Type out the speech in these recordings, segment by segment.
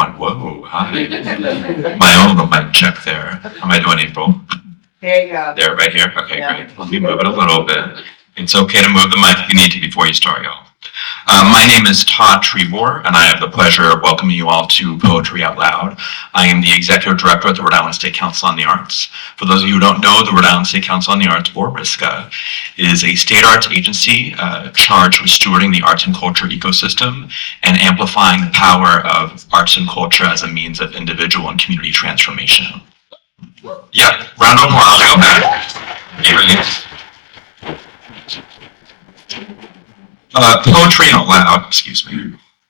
one. Whoa, hi. My own little mic check there. How am I doing, April? There you go. There, right here? Okay, great. Let me move it a little bit. It's okay to move the mic if you need to before you start, y'all. My name is Todd Trebor, and I have the pleasure of welcoming you all to Poetry Out Loud. I am the Executive Director of the Rhode Island State Council on the Arts. For those of you who don't know, the Rhode Island State Council on the Arts, or RISCA, is a state arts agency charged with stewarding the arts and culture ecosystem and amplifying the power of arts and culture as a means of individual and community transformation. Yeah, round of applause, go back. Poetry Out Loud,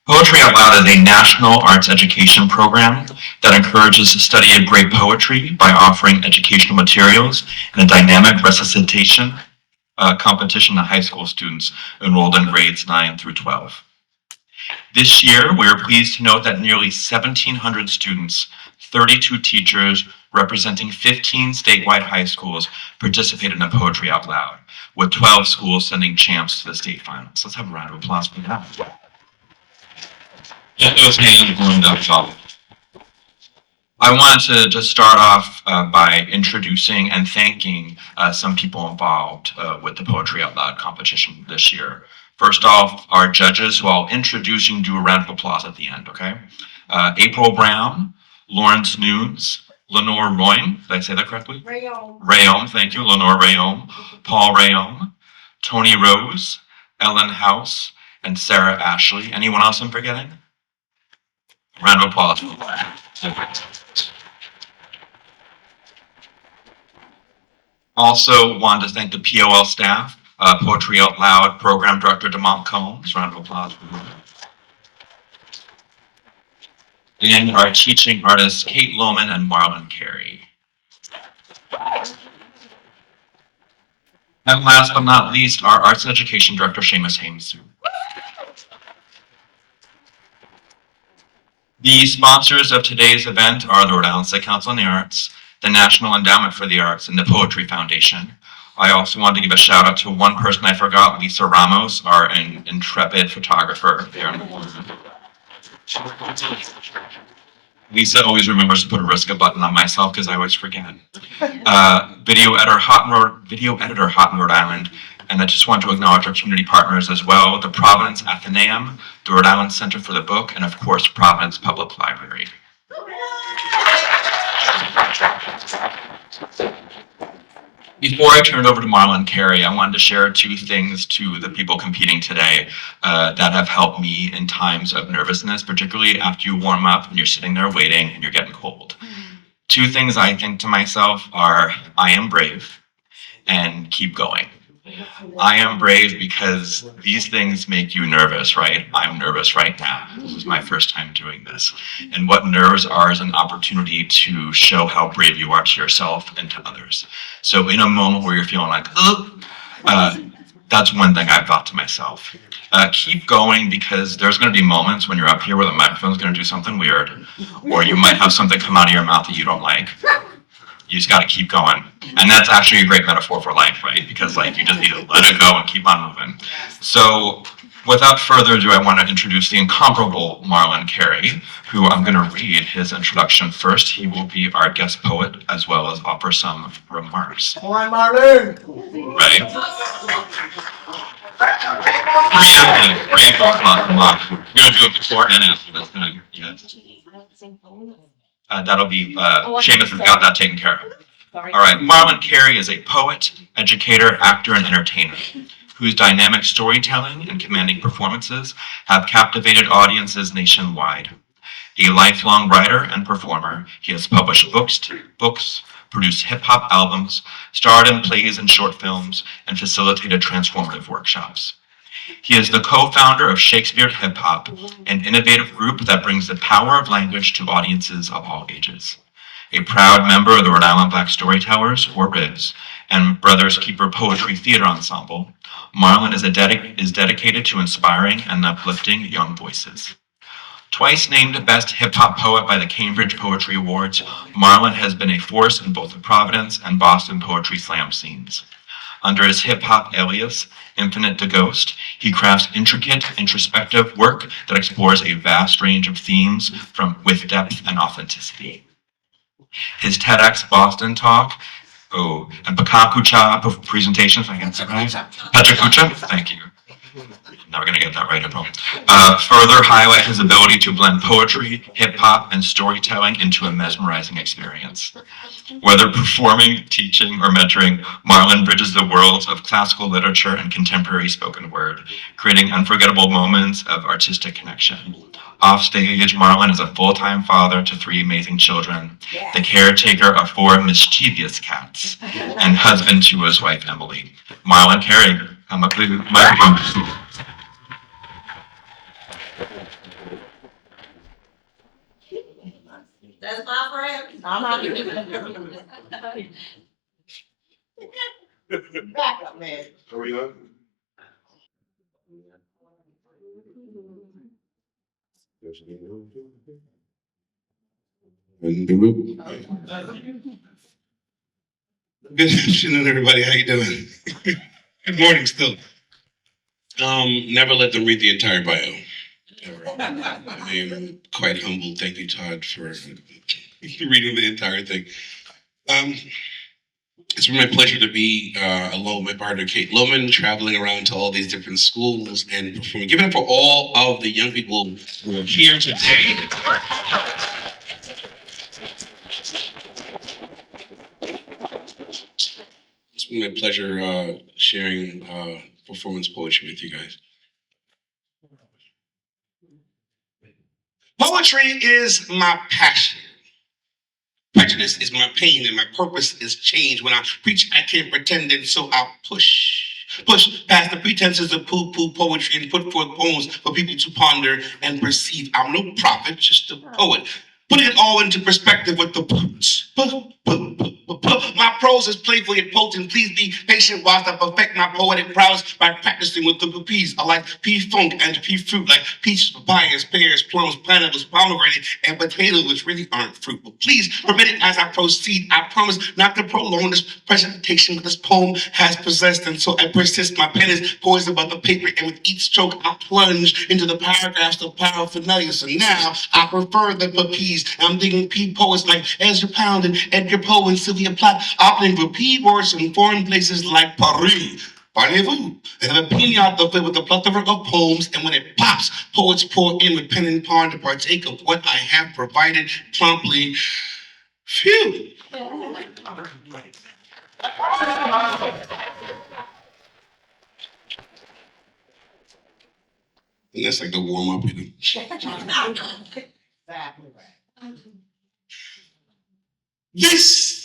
Poetry Out Loud is a national arts education program that encourages the study of great poetry by offering educational materials and a dynamic recitation competition to high school students enrolled in grades 9 through 12. This year, we are pleased to note that nearly 1,700 students, 32 teachers, representing 15 statewide high schools participated in Poetry Out Loud, with 12 schools sending champs to the state finals. Let's have a round of applause for that. Get those hands warmed up, y'all. I wanted to just start off by introducing and thanking some people involved with the Poetry Out Loud competition this year. First off, our judges, who I'll introduce, you can do a round of applause at the end, okay? April Brown, Lawrence Nunes, Lenore Royne, did I say that correctly? Rayom, thank you, Lenore Rayom, Paul Rayom, Tony Rose, Ellen House, and Sarah Ashley. Anyone else I'm forgetting? Round of applause. Also wanted to thank the POL staff, Poetry Out Loud Program Director DeMont Combs, round of applause for her. And our teaching artists, Kate Lohman and Marlon Carey. And last but not least, our Arts and Education Director, Seamus Hamesu. The sponsors of today's event are the Rhode Island State Council on the Arts, the National Endowment for the Arts, and the Poetry Foundation. I also wanted to give a shout out to one person I forgot, Lisa Ramos, our intrepid photographer there in the morning. Lisa always remembers to put a RISCA button on myself because I always forget. Video editor hot in Rhode Island. And I just want to acknowledge our community partners as well, the Providence Athenaeum, the Rhode Island Center for the Book, and of course, Providence Public Library. Before I turn it over to Marlon Carey, I wanted to share two things to the people competing today that have helped me in times of nervousness, particularly after you warm up and you're sitting there waiting and you're getting cold. Two things I think to myself are, I am brave and keep going. I am brave because these things make you nervous, right? I'm nervous right now. This is my first time doing this. And what nerves are is an opportunity to show how brave you are to yourself and to others. So in a moment where you're feeling like, that's one thing I've thought to myself. Keep going, because there's going to be moments when you're up here where the microphone's going to do something weird, or you might have something come out of your mouth that you don't like. You just got to keep going. And that's actually a great metaphor for life, right? Because you just need to let it go and keep on moving. So without further ado, I want to introduce the incomparable Marlon Carey, who I'm going to read his introduction first. He will be our guest poet as well as offer some remarks. All right, Marlon. Right? Great. Come on. You're going to do it before and after this. That'll be, Seamus has got that taken care of. All right, Marlon Carey is a poet, educator, actor, and entertainer whose dynamic storytelling and commanding performances have captivated audiences nationwide. A lifelong writer and performer, he has published books, produced hip-hop albums, starred in plays and short films, and facilitated transformative workshops. He is the co-founder of Shakespeare Hip Hop, an innovative group that brings the power of language to audiences of all ages. A proud member of the Rhode Island Black Storytellers, or RIBS, and Brothers Keeper Poetry Theater Ensemble, Marlon is dedicated to inspiring and uplifting young voices. Twice named Best Hip Hop Poet by the Cambridge Poetry Awards, Marlon has been a force in both the Providence and Boston poetry slam scenes. Under his hip-hop alias, Infinite to Ghost, he crafts intricate, introspective work that explores a vast range of themes with depth and authenticity. His TEDx Boston talk, and Pakakucha presentations, I can say right? Pechakucha, thank you. Never gonna get that right, I promise. Further highlight his ability to blend poetry, hip-hop, and storytelling into a mesmerizing experience. Whether performing, teaching, or mentoring, Marlon bridges the worlds of classical literature and contemporary spoken word, creating unforgettable moments of artistic connection. Offstage, Marlon is a full-time father to 3 amazing children, the caretaker of 4 mischievous cats, and husband to his wife, Emily. Marlon Carey, I'm a microphone. That's my friend. Back up, man. Are we on? Good afternoon, everybody. How you doing? Good morning, still. Never let them read the entire bio. Ever. I am quite humbled. Thank you, Todd, for reading the entire thing. It's been my pleasure to be alone with my partner, Kate Lohman, traveling around to all these different schools and performing. Give it up for all of the young people who are here today. It's been my pleasure sharing performance poetry with you guys. Poetry is my passion. Prejudice is my pain and my purpose is change. When I preach, I can't pretend, and so I push past the pretenses of poo-poo poetry and put forth poems for people to ponder and perceive. I'm no prophet, just a poet. Putting it all into perspective with the boots. My prose is playful yet potent. Please be patient whilst I perfect my poetic prowess by practicing with the P's. I like P-funk and P-fruit, like peaches, papayas, pears, plums, pineapples, pomegranate, and potatoes, which really aren't fruit. But please permit it as I proceed. I promise not to prolong this presentation, but this poem has possessed, and so I persist. My pen is poised above the paper, and with each stroke, I plunge into the paragraphs of paraphernalia. So now I prefer the P's. I'm digging P poets like Ezra Pound and Edgar Poe and Sylvia Plath, opting for P words in foreign places like Paris. Parlez-vous? And an opinion out the with a plethora of poems, and when it pops, poets pour in with pen and pawn to partake of what I have provided promptly. Phew. And that's like the warm up, you know. Exactly right. Yes!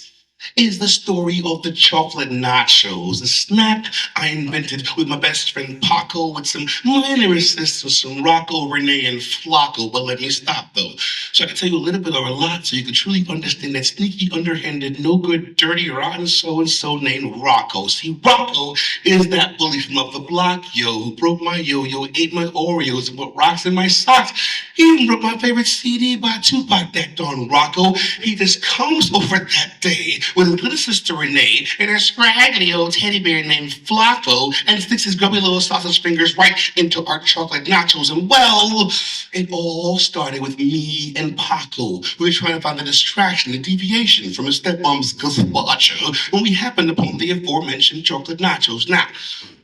Is the story of the chocolate nachos, a snack I invented with my best friend Paco, with some minor assistance from Rocco, Renee, and Flocco. But let me stop though, so I can tell you a little bit or a lot, so you can truly understand that sneaky, underhanded, no good, dirty, rotten so-and-so named Rocco. See, Rocco is that bully from up the block, yo, who broke my yo-yo, ate my Oreos, and put rocks in my socks. He even broke my favorite CD by Tupac, that darn Rocco. He just comes over that day with his little sister Renee and her scraggly old teddy bear named Flocko, and sticks his grubby little sausage fingers right into our chocolate nachos. And well, it all started with me and Paco. We were trying to find the distraction, the deviation from his stepmom's gazpacho when we happened upon the aforementioned chocolate nachos. Now,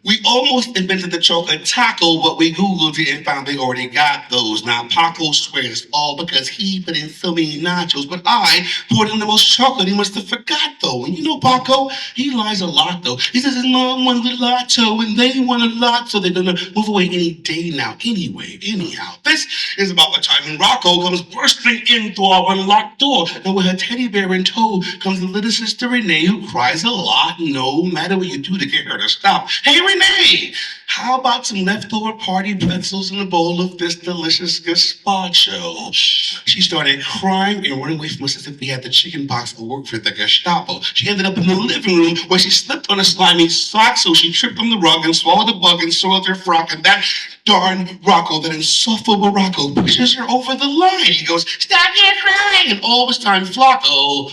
we almost invented the chocolate taco, but we Googled it and found they already got those. Now, Paco swears all because he put in so many nachos, but I poured in the most chocolate. He must have forgot, though. And you know Paco, he lies a lot, though. He says his mom won the lotto and they won a lot, so they're gonna move away any day now. Anyway, anyhow, this is about the time when Rocco comes bursting in through our unlocked door, and with her teddy bear in tow comes the little sister Renee, who cries a lot, no matter what you do to get her to stop. Hey, Renee, how about some leftover party pretzels in a bowl of this delicious gazpacho? She started crying and running away from us as if we had the chicken pox or worked for the Gestapo. She ended up in the living room where she slipped on a slimy sock, so she tripped on the rug and swallowed the bug and soiled her frock. And that darn Rocco, that insufferable Rocco, pushes her over the line. He goes, "Stop your crying!" And all this time, Flocko,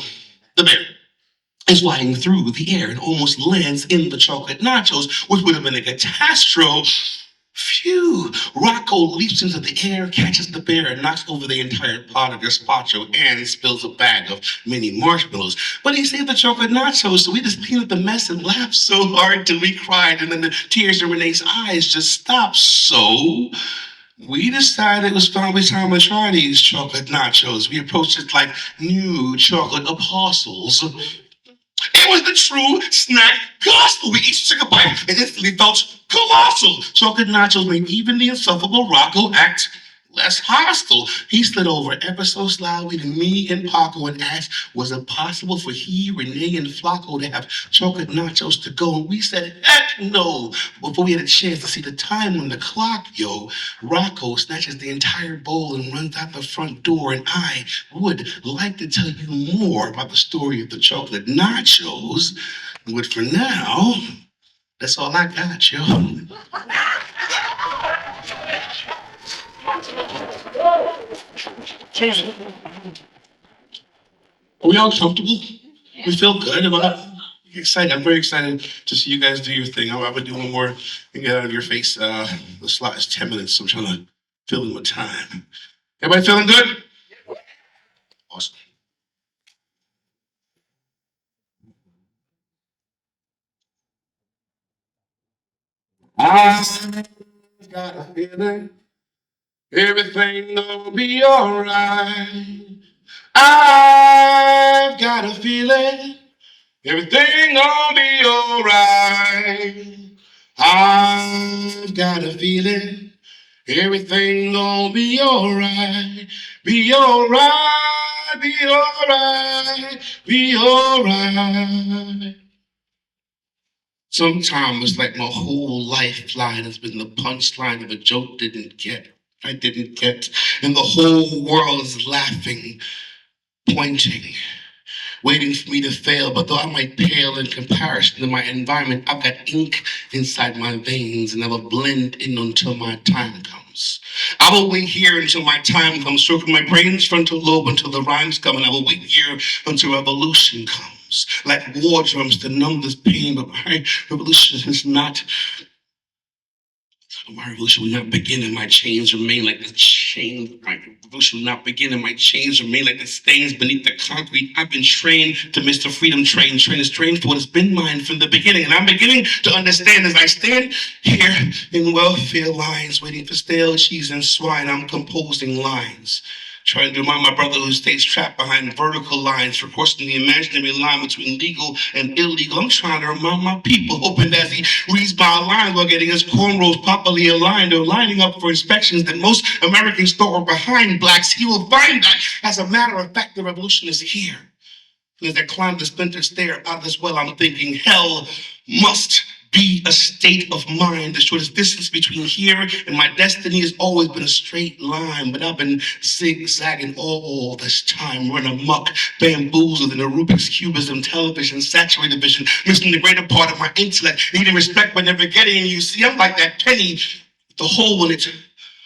the bear, is flying through the air and almost lands in the chocolate nachos, which would have been a catastrophe. Phew! Rocco leaps into the air, catches the bear, and knocks over the entire pot of gazpacho and spills a bag of mini marshmallows. But he saved the chocolate nachos, so we just cleaned up the mess and laughed so hard till we cried, and then the tears in Renee's eyes just stopped. So we decided it was finally time to try these chocolate nachos. We approached it like new chocolate apostles. It was the true snack gospel. We each took a bite and instantly felt colossal. Chocolate nachos made even the insufferable Rocco act less hostile. He slid over ever so slowly to me and Paco and asked, was it possible for he, Renee, and Flacco to have chocolate nachos to go? And we said, heck no. Before we had a chance to see the time on the clock, Rocco snatches the entire bowl and runs out the front door. And I would like to tell you more about the story of the chocolate nachos. But for now, that's all I got, yo. Are we all comfortable? We feel good about it? Excited. I'm very excited to see you guys do your thing. I'm gonna do one more and get out of your face. The slot is 10 minutes, so I'm trying to fill in my time. Everybody feeling good? Awesome. I've got a feeling everything gonna be alright. I've got a feeling everything gonna be alright. I've got a feeling everything gonna be alright. Be alright, be alright, be alright. Sometimes it's like my whole lifeline has been the punchline of a joke I didn't get, and the whole world is laughing, pointing, waiting for me to fail. But though I might pale in comparison to my environment, I've got ink inside my veins and I will blend in until my time comes. I will wait here until my time comes, stroking my brain's frontal lobe until the rhymes come, and I will wait here until revolution comes, like war drums to numb this pain. But my revolution is not. My revolution will not begin and my chains remain like the chains. My revolution will not begin and my chains remain like the stains beneath the concrete. I've been trained to miss the freedom train is trained for what has been mine from the beginning. And I'm beginning to understand as I stand here in welfare lines, waiting for stale cheese and swine. I'm composing lines, trying to remind my brother who stays trapped behind vertical lines for crossing the imaginary line between legal and illegal. I'm trying to remind my people, hoping that as he reads my lines while getting his cornrows properly aligned or lining up for inspections that most Americans thought were behind blacks, he will find that, as a matter of fact, the revolution is here. And as I climb the splintered stair out of this well, I'm thinking hell must be a state of mind. The shortest distance between here and my destiny has always been a straight line, but I've been zigzagging all this time, running amok, bamboozled in a Rubik's Cubism, television, saturated vision, missing the greater part of my intellect, needing respect but never getting it. You see, I'm like that penny, the hole in it.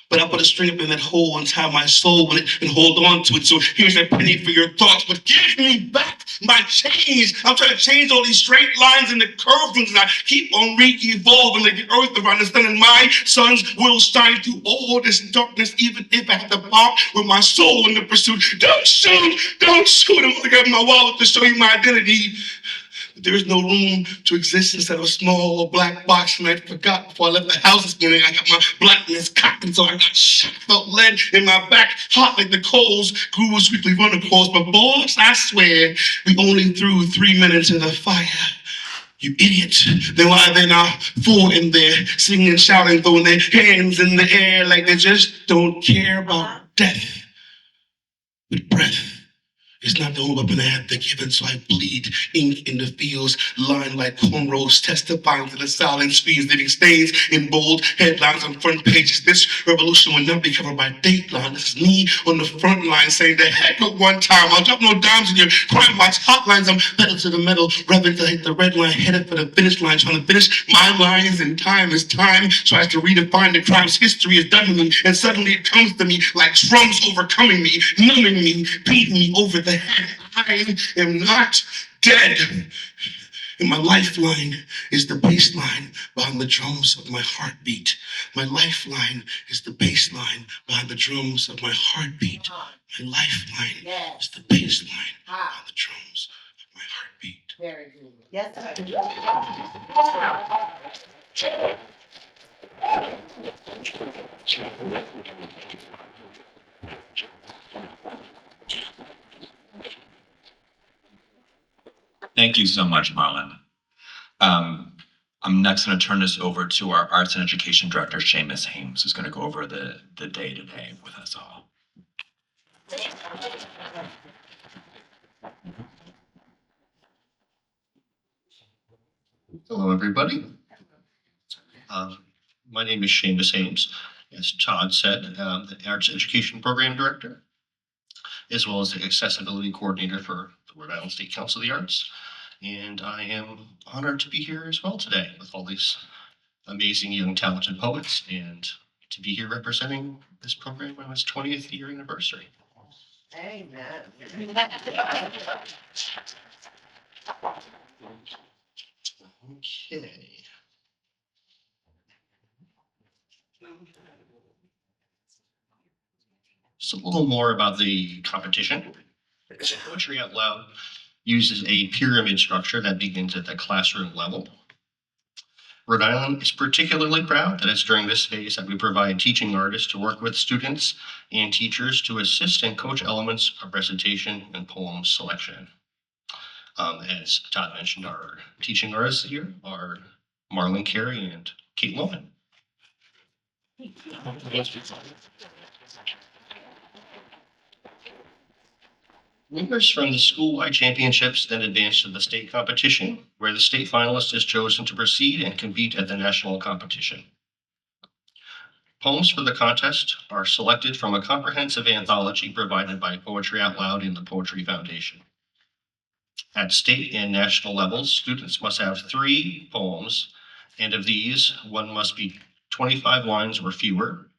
But I put a string up in that hole and tie my soul with it and hold on to it. So here's a penny for your thoughts, but give me back my change. I'm trying to change all these straight lines and the curved ones, and I keep on re-evolving like the earth around the sun, and my sons will shine through all this darkness, even if I have to part with my soul in the pursuit. Don't shoot, don't shoot. I'm looking at my wallet to show you my identity. There is no room to exist inside of a small black box, and I forgot before I left the house this morning. I got my blackness cocked, and so I got shot, felt lead in my back, hot like the coals, grew was quickly run across. But boss, I swear, we only threw 3 minutes in the fire. You idiot. Then why are they not four in there singing and shouting, throwing their hands in the air like they just don't care about death? But breath is not the only weapon I have to give, and so I bleed ink in the fields, lined like cornrows, testifying to the silent screens, leaving stains in bold headlines on front pages. This revolution will not be covered by Dateline. This is me on the front line saying the heck of one time. I'll drop no dimes in your crime watch hotlines. I'm pedal to the metal, revving to hit the red line, headed for the finish line, trying to finish my lines in time as time tries to redefine the crime's history is done to me, and suddenly it comes to me like drums overcoming me, numbing me, beating me over the ahead. I am not dead. And my lifeline is the bass line behind the drums of my heartbeat. My lifeline is the bass line behind the drums of my heartbeat. My lifeline is Yes. the bass line behind Ah, the drums of my heartbeat. very good. Yes, sir. Thank you so much, Marlon. I'm next going to turn this over to our Arts and Education Director, Seamus Hames, who's going to go over the day-to-day with us all. Hello, everybody. My name is Seamus Hames. As Todd said, the Arts Education Program Director, as well as the Accessibility Coordinator for the Rhode Island State Council of the Arts. And I am honored to be here as well today with all these amazing young talented poets and to be here representing this program on its 20th year anniversary. Amen. Okay. Just a little more about the competition. Poetry Out Loud uses a pyramid structure that begins at the classroom level. Rhode Island is particularly proud that it's during this phase that we provide teaching artists to work with students and teachers to assist and coach elements of recitation and poem selection. As Todd mentioned, our teaching artists here are Marlon Carey and Kate Loman. Winners from the school-wide championships then advance to the state competition, where the state finalist is chosen to proceed and compete at the national competition. Poems for the contest are selected from a comprehensive anthology provided by Poetry Out Loud and the Poetry Foundation. At state and national levels, students must have 3 poems, and of these, one must be 25 lines or fewer,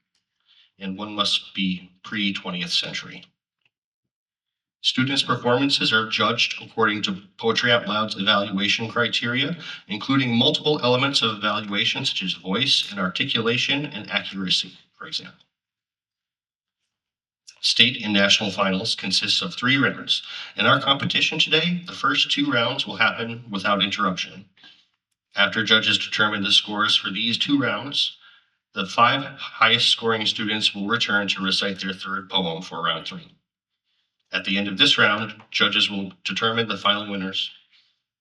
and one must be pre-20th century. Students' performances are judged according to Poetry Out Loud's evaluation criteria, including multiple elements of evaluation such as voice and articulation and accuracy, for example. State and national finals consist of 3 rounds. In our competition today, the first 2 rounds will happen without interruption. After judges determine the scores for these 2 rounds, the 5 highest scoring students will return to recite their 3rd poem for round 3. At the end of this round, judges will determine the final winners.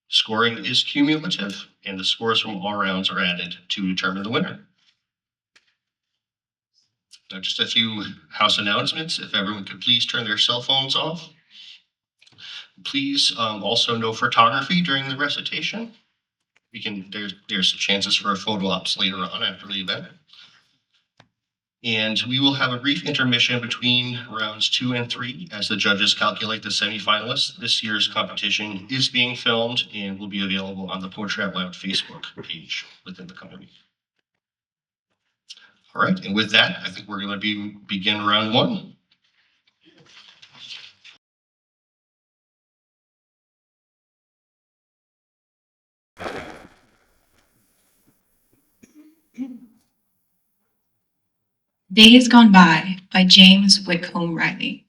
Scoring is cumulative, and the scores from all rounds are added to determine the winner. Now, just a few house announcements. If everyone could please turn their cell phones off. Please also no photography during the recitation. There's chances for a photo ops later on after the event. And we will have a brief intermission between rounds 2 and 3 as the judges calculate the semifinalists. This year's competition is being filmed and will be available on the Poetry Out Loud Facebook page within the company. All right, and with that, I think we're going to begin round 1. Days Gone by James Whitcomb Riley.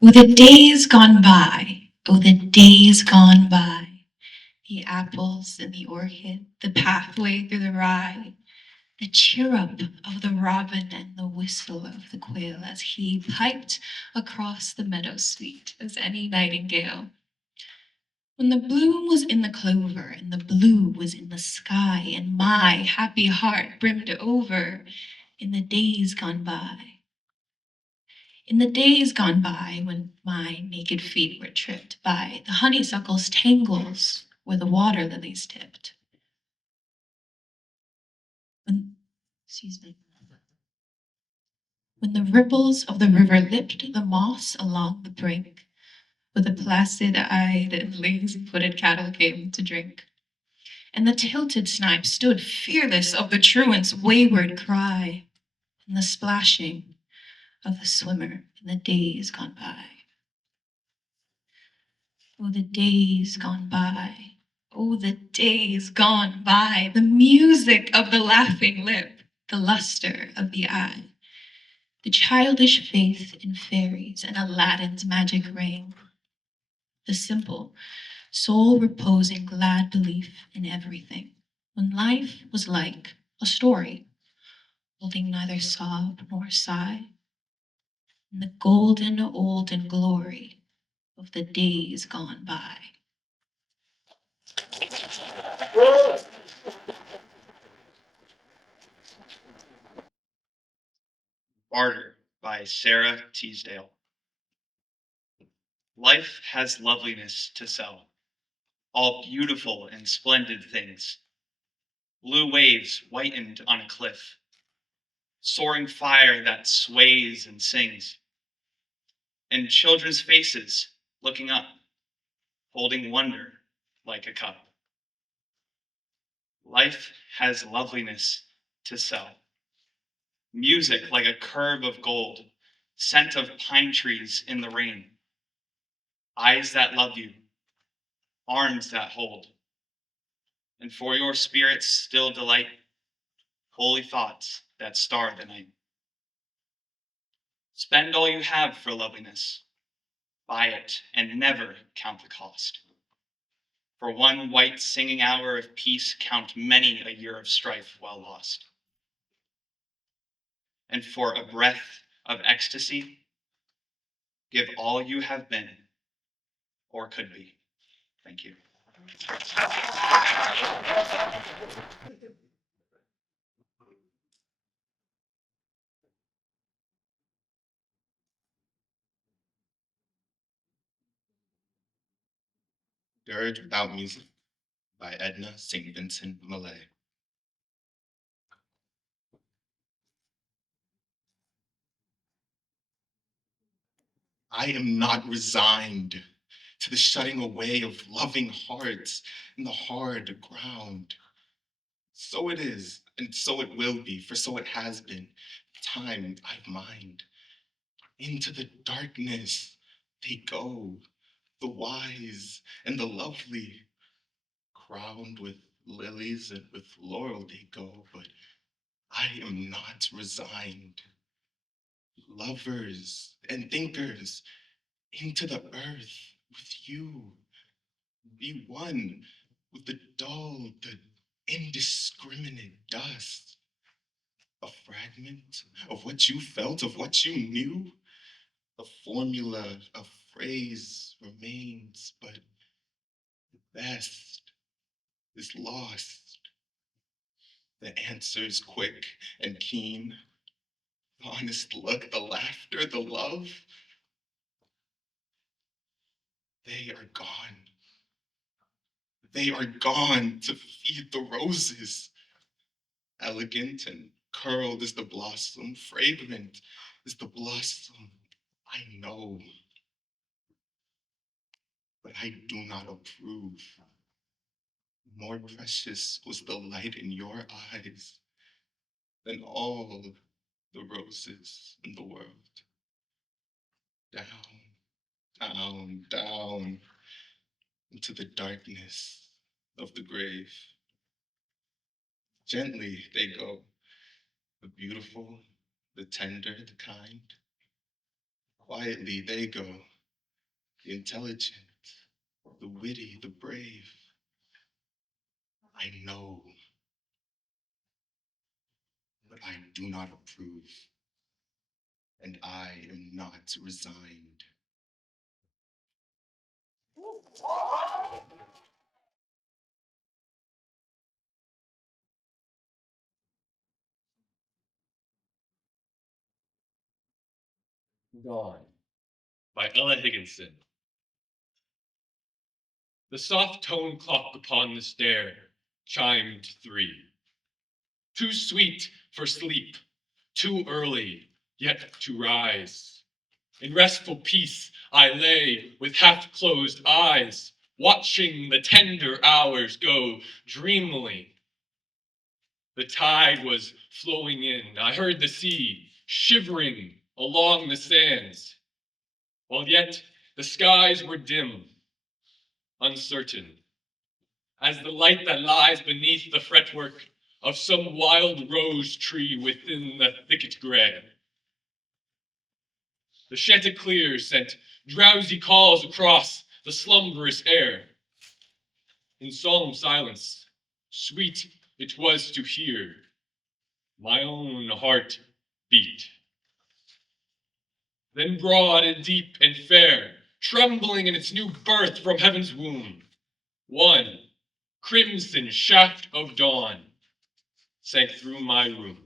Oh, the days gone by, oh, the days gone by. The apples and the orchid, the pathway through the rye, the chirrup of the robin and the whistle of the quail as he piped across the meadow sweet as any nightingale. When the bloom was in the clover and the blue was in the sky, and my happy heart brimmed over in the days gone by. In the days gone by, when my naked feet were tripped by the honeysuckle's tangles where the water lilies tipped. When the ripples of the river lipped the moss along the brink, where the placid-eyed and lazy-footed cattle came to drink. And the tilted snipe stood fearless of the truant's wayward cry, and the splashing of the swimmer in the days gone by. Oh, the days gone by. Oh, the days gone by. The music of the laughing lip, the luster of the eye, the childish faith in fairies and Aladdin's magic ring, the simple, soul reposing glad belief in everything, when life was like a story, holding neither sob nor sigh, in the golden olden glory of the days gone by. Barter by Sarah Teasdale. Life has loveliness to sell, all beautiful and splendid things. Blue waves whitened on a cliff, soaring fire that sways and sings, and children's faces looking up, holding wonder like a cup. Life has loveliness to sell, music like a curve of gold, scent of pine trees in the rain, eyes that love you, arms that hold, and for your spirit's still delight, holy thoughts that star the night. Spend all you have for loveliness, buy it and never count the cost. For one white singing hour of peace, count many a year of strife well lost. And for a breath of ecstasy, give all you have been or could be. Thank you. Dirge Without Music by Edna St. Vincent Millay. I am not resigned to the shutting away of loving hearts in the hard ground. So it is, and so it will be, for so it has been. Time I've mined. Into the darkness they go, the wise and the lovely, crowned with lilies and with laurel they go, but I am not resigned. Lovers and thinkers, into the earth with you. Be one with the dull, the indiscriminate dust. A fragment of what you felt, of what you knew. A formula, a phrase remains, but the best is lost. The answers quick and keen. The honest look, the laughter, the love. They are gone. They are gone to feed the roses. Elegant and curled is the blossom, fragrant is the blossom. I know, but I do not approve. More precious was the light in your eyes than all the roses in the world. Down, down, down into the darkness of the grave. Gently they go, the beautiful, the tender, the kind. Quietly they go, the intelligent, the witty, the brave. I know, but I do not approve, and I am not resigned. Dawn by Ella Higginson. The soft toned clock upon the stair chimed 3. Too sweet for sleep, too early yet to rise. In restful peace I lay with half closed eyes, watching the tender hours go dreamily. The tide was flowing in. I heard the sea shivering along the sands, while yet the skies were dim, uncertain, as the light that lies beneath the fretwork of some wild rose tree within the thicket gray. The chanticleer sent drowsy calls across the slumberous air. In solemn silence, sweet it was to hear my own heart beat. Then broad and deep and fair, trembling in its new birth from heaven's womb, one crimson shaft of dawn sank through my room.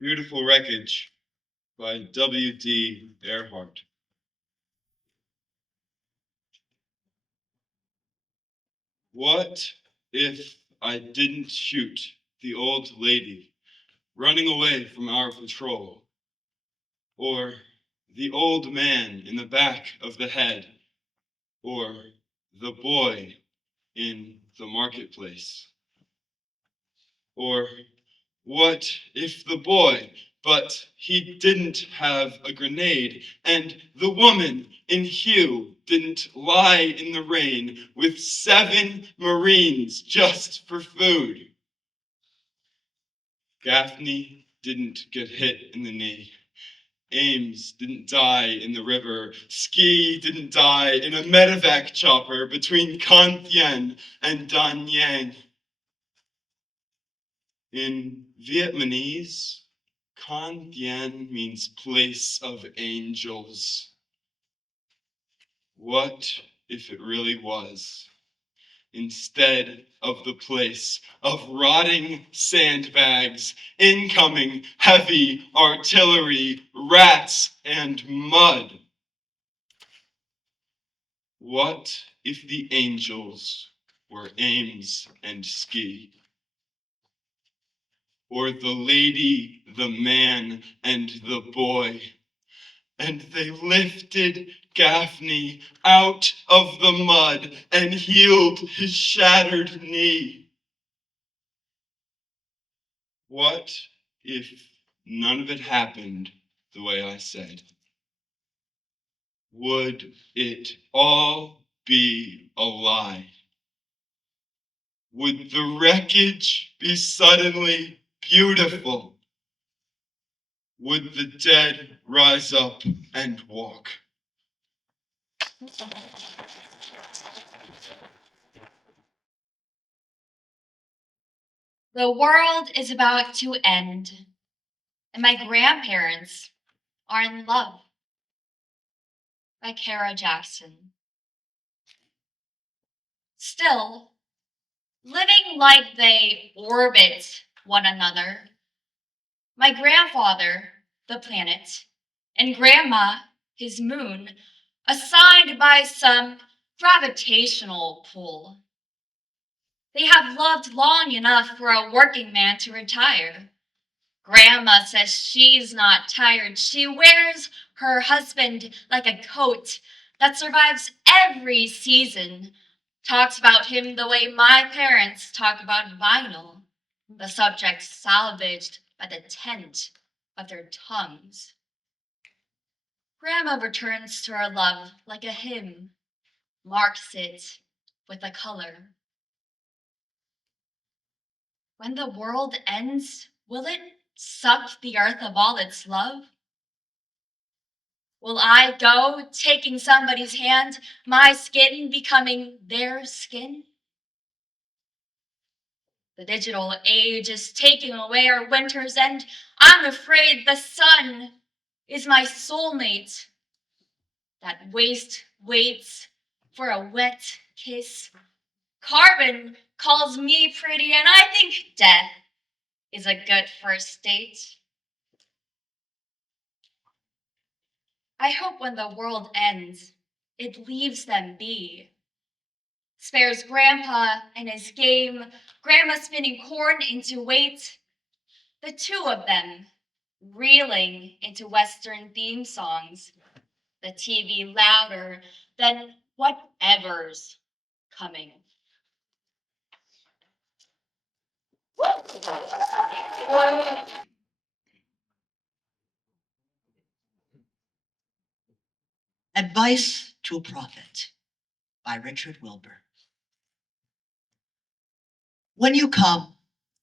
Beautiful Wreckage by W.D. Earhart. What if I didn't shoot the old lady running away from our patrol? Or the old man in the back of the head? Or the boy in the marketplace? Or what if the boy, but he didn't have a grenade, and the woman in hue didn't lie in the rain with 7 Marines just for food? Gaffney didn't get hit in the knee. Ames didn't die in the river. Ski didn't die in a medevac chopper between Con Thien and Da Nang. In Vietnamese, Con Thien means place of angels. What if it really was? Instead of the place of rotting sandbags, incoming heavy artillery, rats, and mud. What if the angels were Ames and Ski? Or the lady, the man, and the boy? And they lifted Gaffney out of the mud and healed his shattered knee. What if none of it happened the way I said? Would it all be a lie? Would the wreckage be suddenly beautiful? Would the dead rise up and walk? The world is about to end, and my grandparents are in love. By Kara Jackson. Still, living like they orbit one another, my grandfather, the planet, and grandma, his moon, assigned by some gravitational pull. They have loved long enough for a working man to retire. Grandma says she's not tired. She wears her husband like a coat that survives every season. Talks about him the way my parents talk about vinyl, the subject salvaged by the tent of their tongues. Grandma returns to her love like a hymn, marks it with a color. When the world ends, will it suck the earth of all its love? Will I go taking somebody's hand, my skin becoming their skin? The digital age is taking away our winter's end. I'm afraid the sun is my soulmate. That waste waits for a wet kiss. Carbon calls me pretty, and I think death is a good first date. I hope when the world ends, it leaves them be. Spares Grandpa and his game, Grandma spinning corn into weight. The two of them reeling into Western theme songs. The TV louder than whatever's coming. Advice to a Prophet by Richard Wilbur. When you come,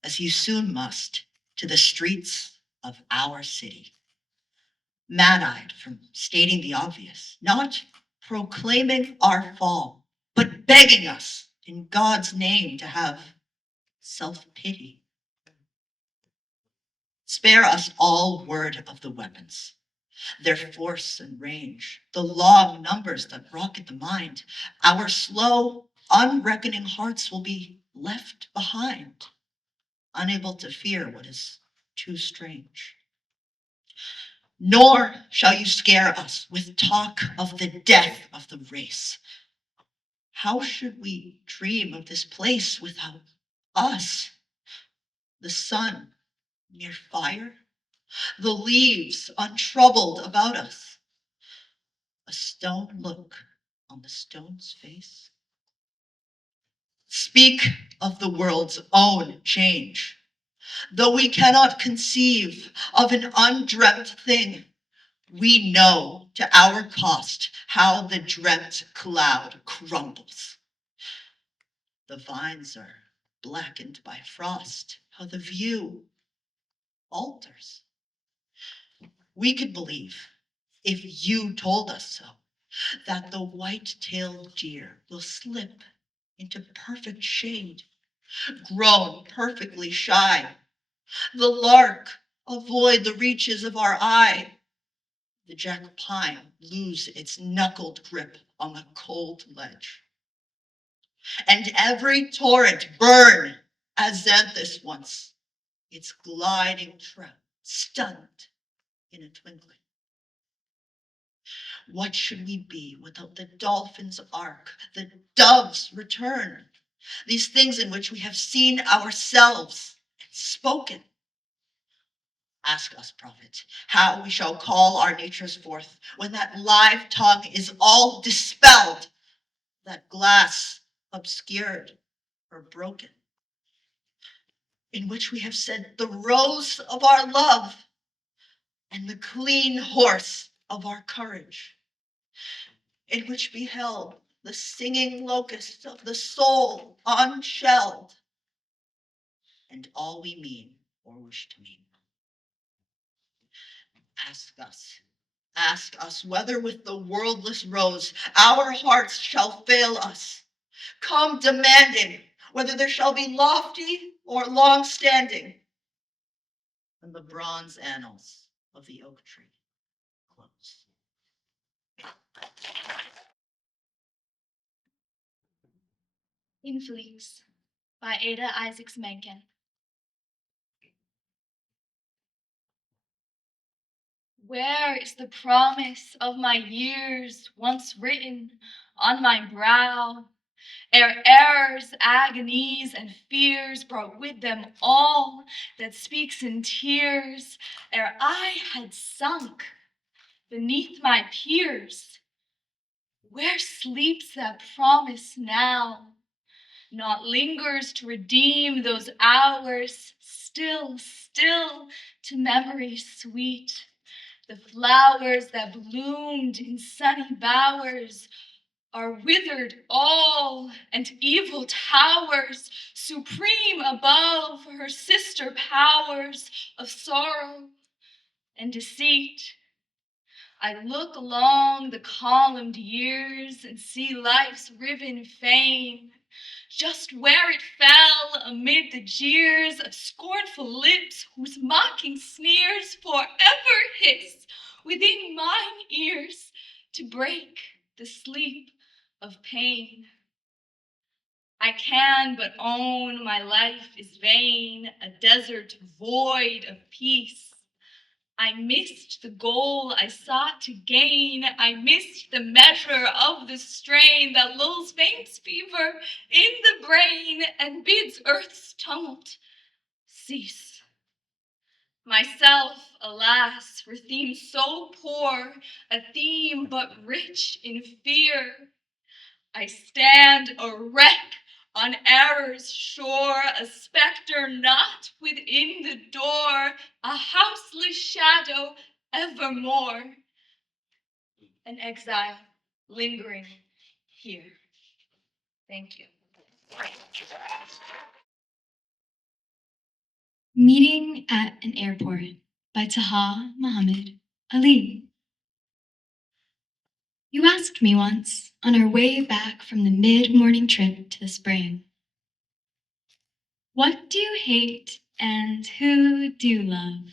as you soon must, to the streets of our city, mad-eyed from stating the obvious, not proclaiming our fall, but begging us in God's name to have self-pity. Spare us all word of the weapons, their force and range, the long numbers that rocket the mind. Our slow, unreckoning hearts will be left behind, unable to fear what is too strange. Nor shall you scare us with talk of the death of the race. How should we dream of this place without us? The sun, mere fire, the leaves untroubled about us. A stone look on the stone's face. Speak of the world's own change. Though we cannot conceive of an undreamt thing, we know to our cost how the dreamt cloud crumbles. The vines are blackened by frost, how the view alters. We could believe, if you told us so, that the white-tailed deer will slip into perfect shade, grown perfectly shy. The lark avoid the reaches of our eye. The jack pine lose its knuckled grip on the cold ledge. And every torrent burn as Xanthus once, its gliding trout stunned in a twinkling. What should we be without the dolphin's ark, the dove's return, these things in which we have seen ourselves and spoken? Ask us, prophet, how we shall call our natures forth when that live tongue is all dispelled, that glass obscured or broken, in which we have said the rose of our love and the clean horse of our courage, in which beheld the singing locust of the soul unshelled, and all we mean or wish to mean. Ask us whether with the worldless rose our hearts shall fail us. Come demanding whether there shall be lofty or long-standing when the bronze annals of the oak tree close. Influence by Ada Isaacs Menken. Where is the promise of my years once written on my brow, ere errors, agonies, and fears brought with them all that speaks in tears, ere I had sunk beneath my peers? Where sleeps that promise now? Not lingers to redeem those hours, still to memory sweet. The flowers that bloomed in sunny bowers are withered all, and evil towers, supreme above her sister powers of sorrow and deceit. I look along the columned years and see life's riven fame, just where it fell amid the jeers of scornful lips whose mocking sneers forever hiss within mine ears to break the sleep of pain. I can but own my life is vain, a desert void of peace. I missed the goal I sought to gain. I missed the measure of the strain that lulls fame's fever in the brain and bids earth's tumult cease. Myself, alas, for theme so poor, a theme but rich in fear. I stand a wreck On error's shore, a spectre not within the door, a houseless shadow evermore. An exile lingering here. Thank you. Meeting at an Airport by Taha Muhammad Ali. You asked me once, on our way back from the mid-morning trip to the spring, what do you hate and who do you love?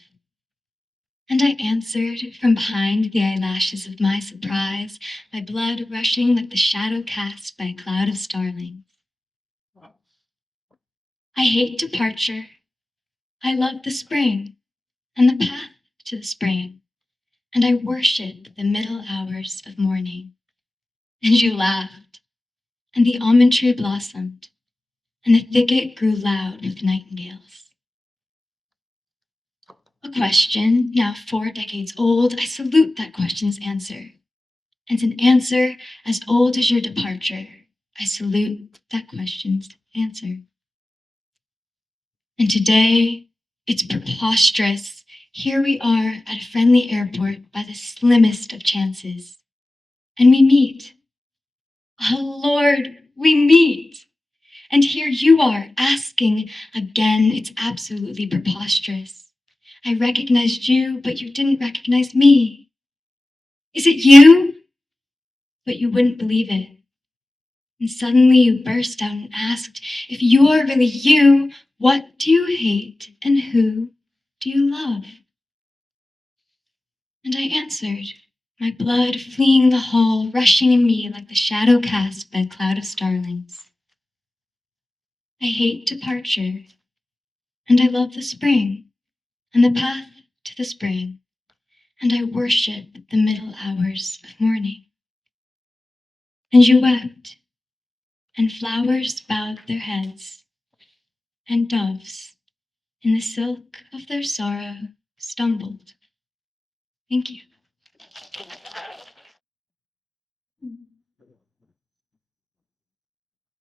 And I answered from behind the eyelashes of my surprise, my blood rushing like the shadow cast by a cloud of starlings. I hate departure. I love the spring and the path to the spring, and I worship the middle hours of morning. And you laughed, and the almond tree blossomed, and the thicket grew loud with nightingales. A question, now 4 decades old, I salute that question's answer. And an answer as old as your departure, I salute that question's answer. And today, it's preposterous. Here we are at a friendly airport by the slimmest of chances. And we meet. Oh Lord, we meet. And here you are asking again. It's absolutely preposterous. I recognized you, but you didn't recognize me. Is it you? But you wouldn't believe it. And suddenly you burst out and asked, if you're really you, what do you hate and who do you love? And I answered, my blood fleeing the hall, rushing in me like the shadow cast by a cloud of starlings. I hate departure, and I love the spring, and the path to the spring, and I worship the middle hours of morning. And you wept, and flowers bowed their heads, and doves, in the silk of their sorrow, stumbled. Thank you.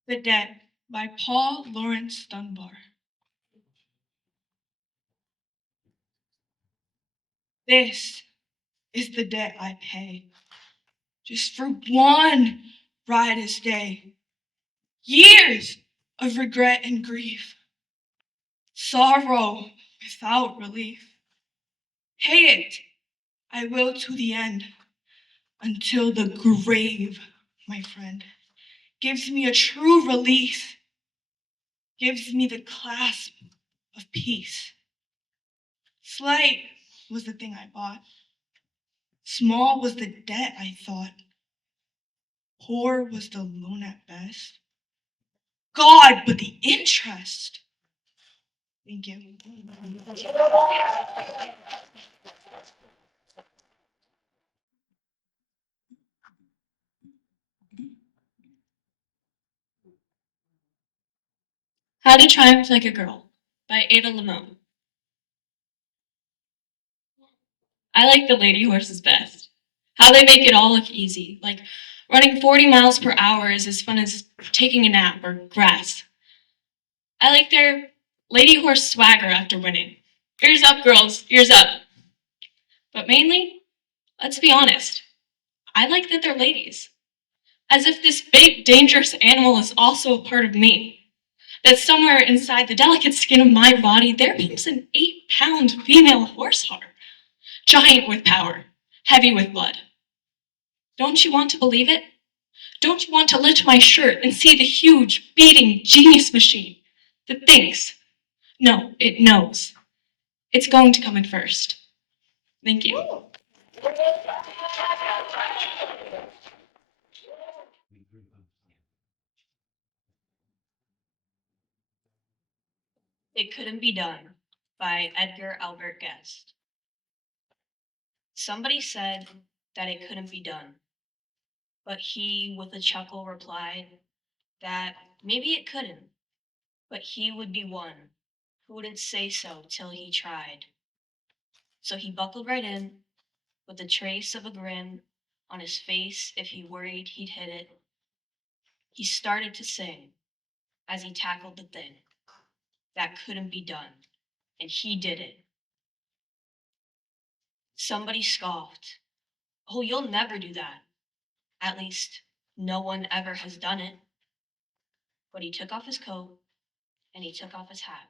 The Dead by Paul Laurence Dunbar. This is the debt I pay just for one riotous day. Years of regret and grief, sorrow without relief. Pay it I will to the end, until the grave, my friend, gives me a true release, gives me the clasp of peace. Slight was the thing I bought. Small was the debt I thought. Poor was the loan at best. God, but the interest. Thank you. How to Triumph Like a Girl by Ada Limon. I like the lady horses best. How they make it all look easy, like running 40 miles per hour is as fun as taking a nap or grass. I like their lady horse swagger after winning. Ears up, girls, ears up. But mainly, let's be honest, I like that they're ladies. As if this big, dangerous animal is also a part of me. That somewhere inside the delicate skin of my body, there pumps an 8-pound female horse heart. Giant with power, heavy with blood. Don't you want to believe it? Don't you want to lift my shirt and see the huge, beating genius machine that thinks? No, it knows. It's going to come in first. Thank you. It Couldn't Be Done by Edgar Albert Guest. Somebody said that it couldn't be done, but he, with a chuckle, replied that maybe it couldn't, but he would be one who wouldn't say so till he tried. So he buckled right in, with a trace of a grin on his face if he worried he'd hit it. He started to sing as he tackled the thing that couldn't be done, and he did it. Somebody scoffed. Oh, you'll never do that. At least, no one ever has done it. But he took off his coat, and he took off his hat.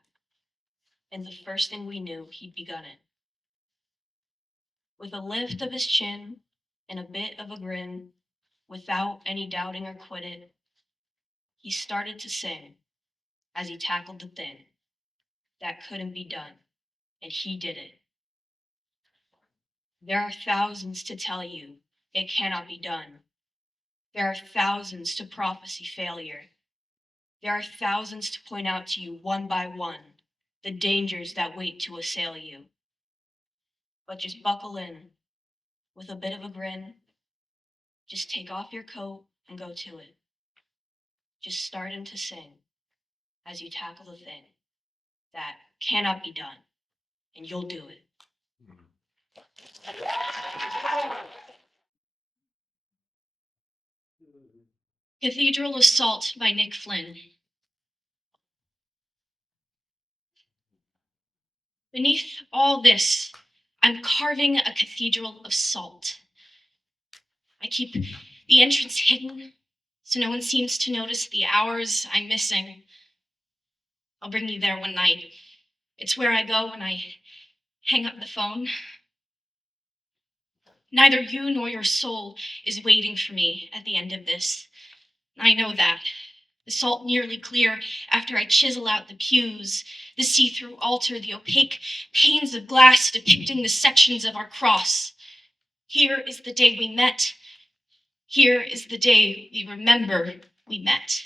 And the first thing we knew, he'd begun it. With a lift of his chin and a bit of a grin, without any doubting or quitting, he started to sing as he tackled the thing that couldn't be done, and he did it. There are thousands to tell you it cannot be done. There are thousands to prophesy failure. There are thousands to point out to you one by one the dangers that wait to assail you. But just buckle in with a bit of a grin. Just take off your coat and go to it. Just starting to sing as you tackle the thing that cannot be done, and you'll do it. Cathedral of Salt by Nick Flynn. Beneath all this, I'm carving a cathedral of salt. I keep the entrance hidden so no one seems to notice the hours I'm missing. I'll bring you there one night. It's where I go when I hang up the phone. Neither you nor your soul is waiting for me at the end of this. I know that. The salt nearly clear after I chisel out the pews, the see-through altar, the opaque panes of glass depicting the sections of our cross. Here is the day we met. Here is the day we remember we met.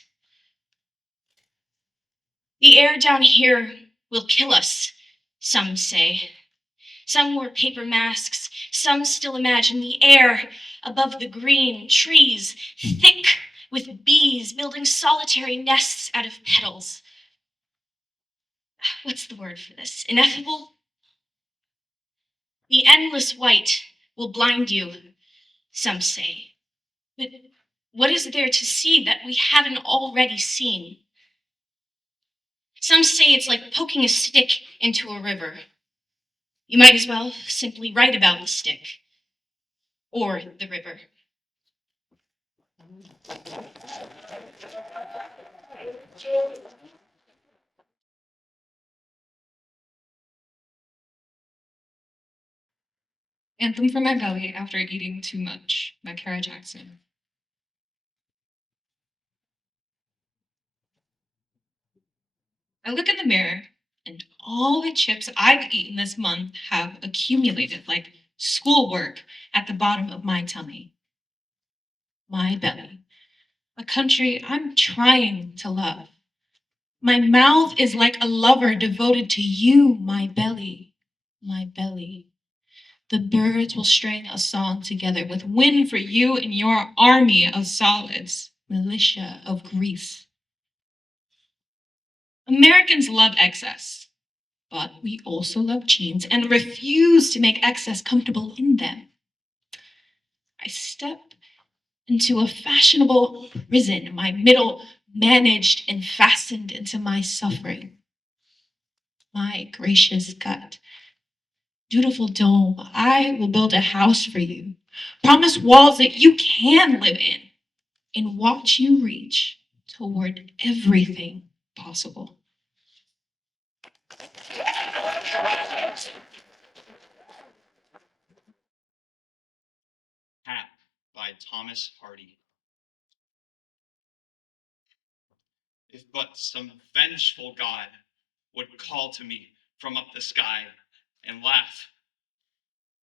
The air down here will kill us, some say. Some wear paper masks, some still imagine the air above the green trees, thick with bees building solitary nests out of petals. What's the word for this? Ineffable? The endless white will blind you, some say. But what is there to see that we haven't already seen? Some say it's like poking a stick into a river. You might as well simply write about the stick or the river. Anthem for My Belly After Eating Too Much by Kara Jackson. I look in the mirror and all the chips I've eaten this month have accumulated like schoolwork at the bottom of my tummy. My belly. A country I'm trying to love. My mouth is like a lover devoted to you, my belly. My belly. The birds will string a song together with wind for you and your army of solids, militia of Greece. Americans love excess, but we also love jeans and refuse to make excess comfortable in them. I step into a fashionable prison, my middle managed and fastened into my suffering. My gracious gut. Dutiful dome, I will build a house for you. Promise walls that you can live in and watch you reach toward everything possible. Hat by Thomas Hardy. If but some vengeful god would call to me from up the sky and laugh,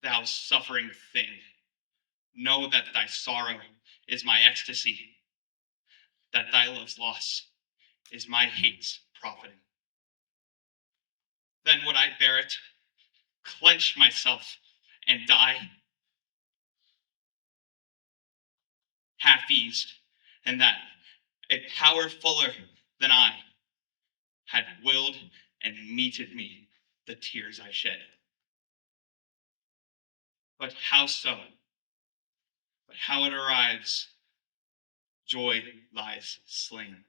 thou suffering thing, know that thy sorrow is my ecstasy, that thy love's loss is my hate's profiting. Then would I bear it, clench myself, and die, half-eased, and that a power fuller than I had willed and meted me the tears I shed. But how so? But how it arrives, joy lies slain.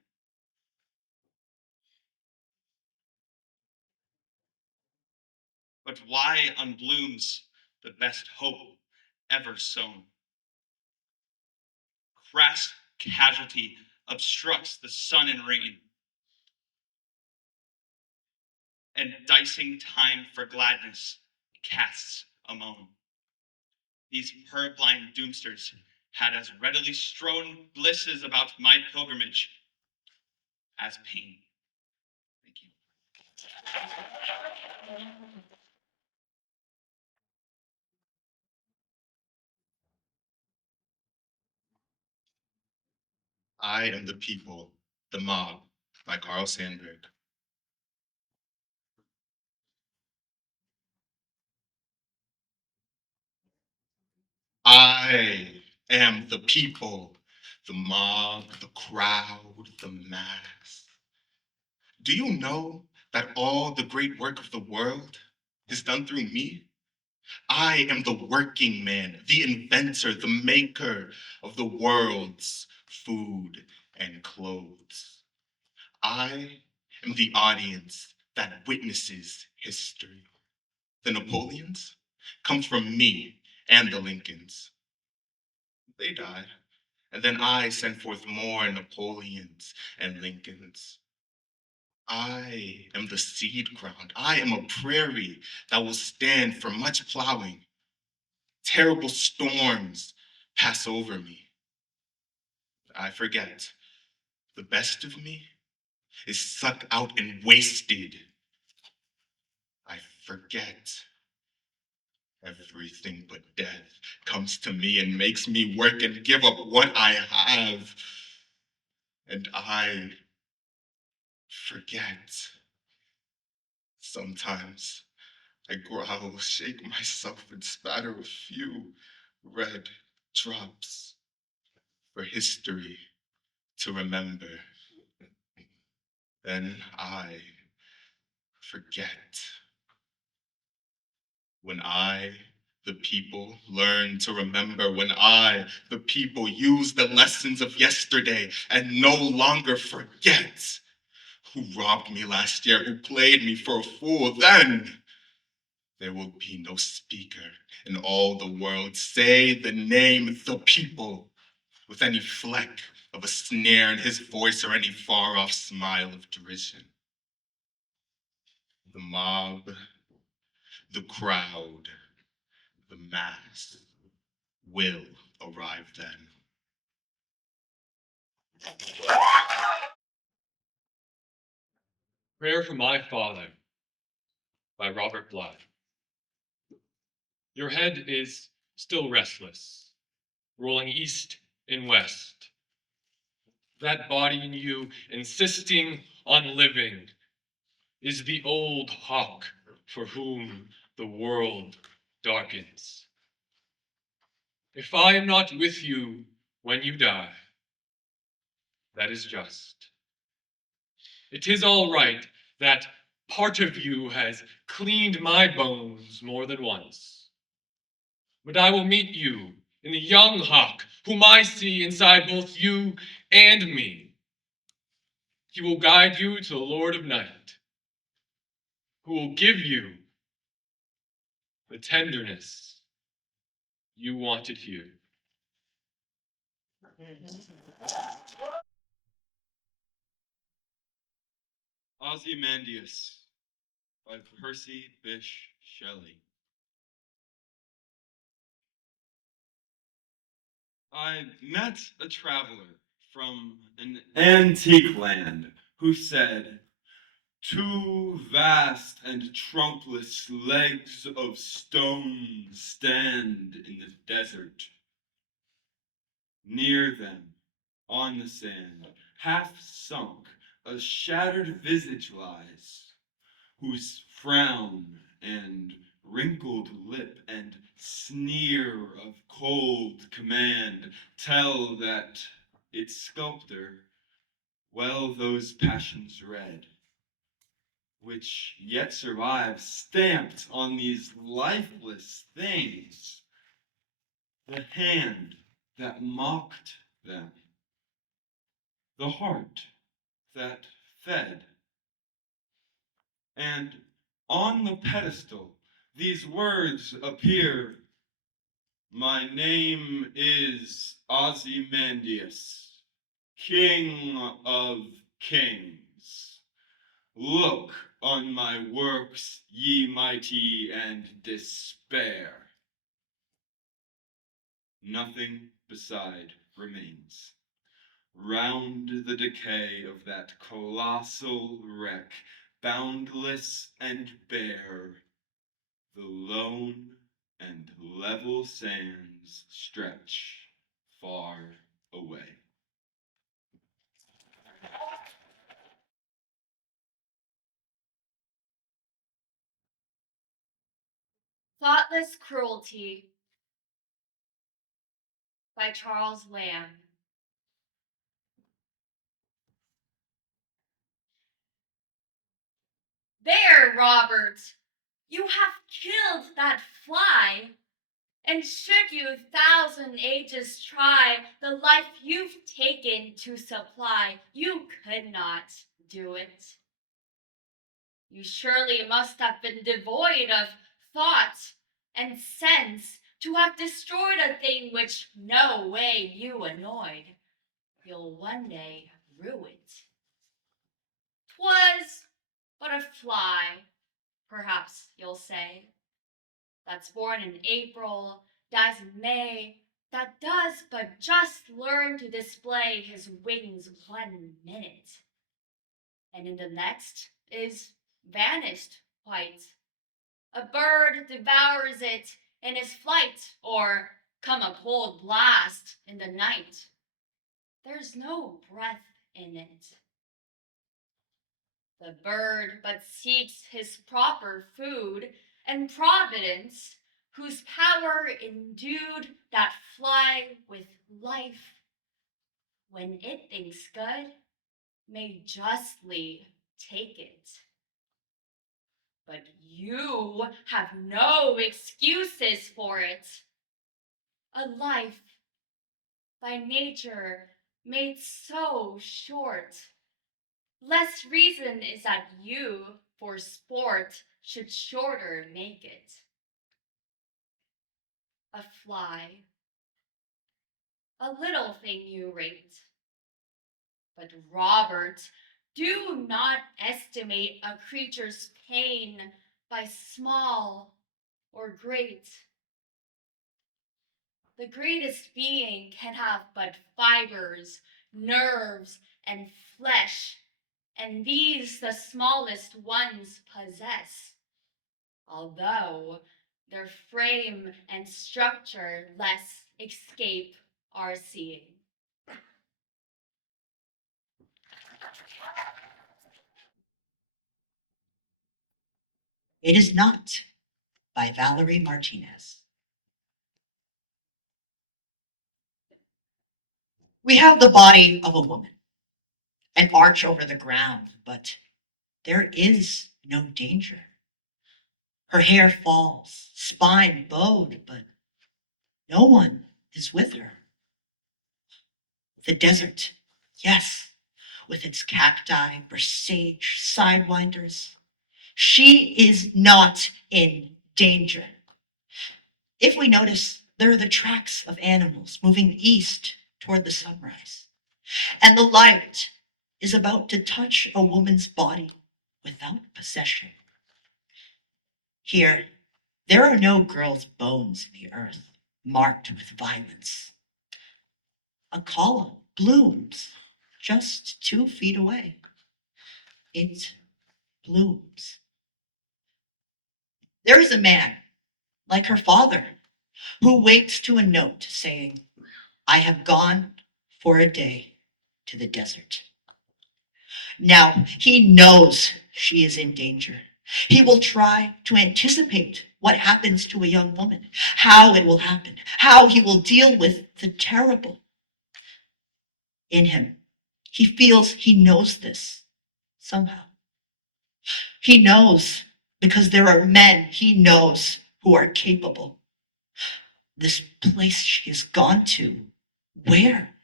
But why unblooms the best hope ever sown? Crass casualty obstructs the sun and rain, and dicing time for gladness casts a moan. These purblind doomsters had as readily strown blisses about my pilgrimage as pain. Thank you. I Am the People, the Mob by Carl Sandburg. I am the people, the mob, the crowd, the mass. Do you know that all the great work of the world is done through me? I am the working man, the inventor, the maker of the world's food and clothes. I am the audience that witnesses history. The Napoleons come from me and the Lincolns. They die, and then I send forth more Napoleons and Lincolns. I am the seed ground. I am a prairie that will stand for much plowing. Terrible storms pass over me. I forget. The best of me is sucked out and wasted. I forget. Everything but death comes to me and makes me work and give up what I have. And I forget. Sometimes I growl, shake myself, and spatter a few red drops for history to remember. Then I forget. When I, the people, learn to remember, when I, the people, use the lessons of yesterday and no longer forget who robbed me last year, who played me for a fool, then there will be no speaker in all the world say the name the people with any fleck of a sneer in his voice or any far-off smile of derision. The mob, the crowd, the mass will arrive then. Prayer for My Father by Robert Bly. Your head is still restless, rolling east and west. That body in you insisting on living is the old hawk for whom the world darkens. If I am not with you when you die, that is just. It is all right that part of you has cleaned my bones more than once. But I will meet you in the young hawk whom I see inside both you and me. He will guide you to the Lord of Night, who will give you the tenderness you wanted here. Ozymandias by Percy Bysshe Shelley. I met a traveler from an antique land who said, "Two vast and trunkless legs of stone stand in the desert. Near them, on the sand, half sunk, a shattered visage lies, whose frown and wrinkled lip and sneer of cold command tell that its sculptor well those passions read, which yet survive stamped on these lifeless things, the hand that mocked them, the heart that fed. And on the pedestal these words appear. My name is Ozymandias, King of Kings. Look on my works, ye mighty, and despair. Nothing beside remains. Round the decay of that colossal wreck, boundless and bare, the lone and level sands stretch far away. Thoughtless Cruelty by Charles Lamb. There, Robert, you have killed that fly. And should you 1,000 ages try the life you've taken to supply, you could not do it. You surely must have been devoid of thought and sense to have destroyed a thing which no way you annoyed. You'll one day rue it. 'Twas but a fly, perhaps you'll say, that's born in April, dies in May, that does but just learn to display his wings 1 minute, and in the next is vanished quite. A bird devours it in his flight, or come a cold blast in the night. There's no breath in it. The bird but seeks his proper food, and Providence, whose power endued that fly with life, when it thinks good, may justly take it. But you have no excuses for it. A life by nature made so short, less reason is that you, for sport, should shorter make it. A fly, a little thing you rate. But Robert, do not estimate a creature's pain by small or great. The greatest being can have but fibers, nerves, and flesh, and these the smallest ones possess, although their frame and structure less escape our seeing. It is not by Valerie Martinez. We have the body of a woman, an arch over the ground, but there is no danger. Her hair falls, spine bowed, but no one is with her. The desert, yes, with its cacti or sage sidewinders, she is not in danger. If we notice, there are the tracks of animals moving east toward the sunrise, and the light is about to touch a woman's body without possession. Here, there are no girls' bones in the earth marked with violence. A column blooms just 2 feet away. It blooms. There is a man, like her father, who wakes to a note saying, I have gone for a day to the desert. Now he knows she is in danger. He will try to anticipate what happens to a young woman, how it will happen, how he will deal with the terrible. In him, he feels he knows this somehow. He knows because there are men he knows who are capable. This place she has gone to, where?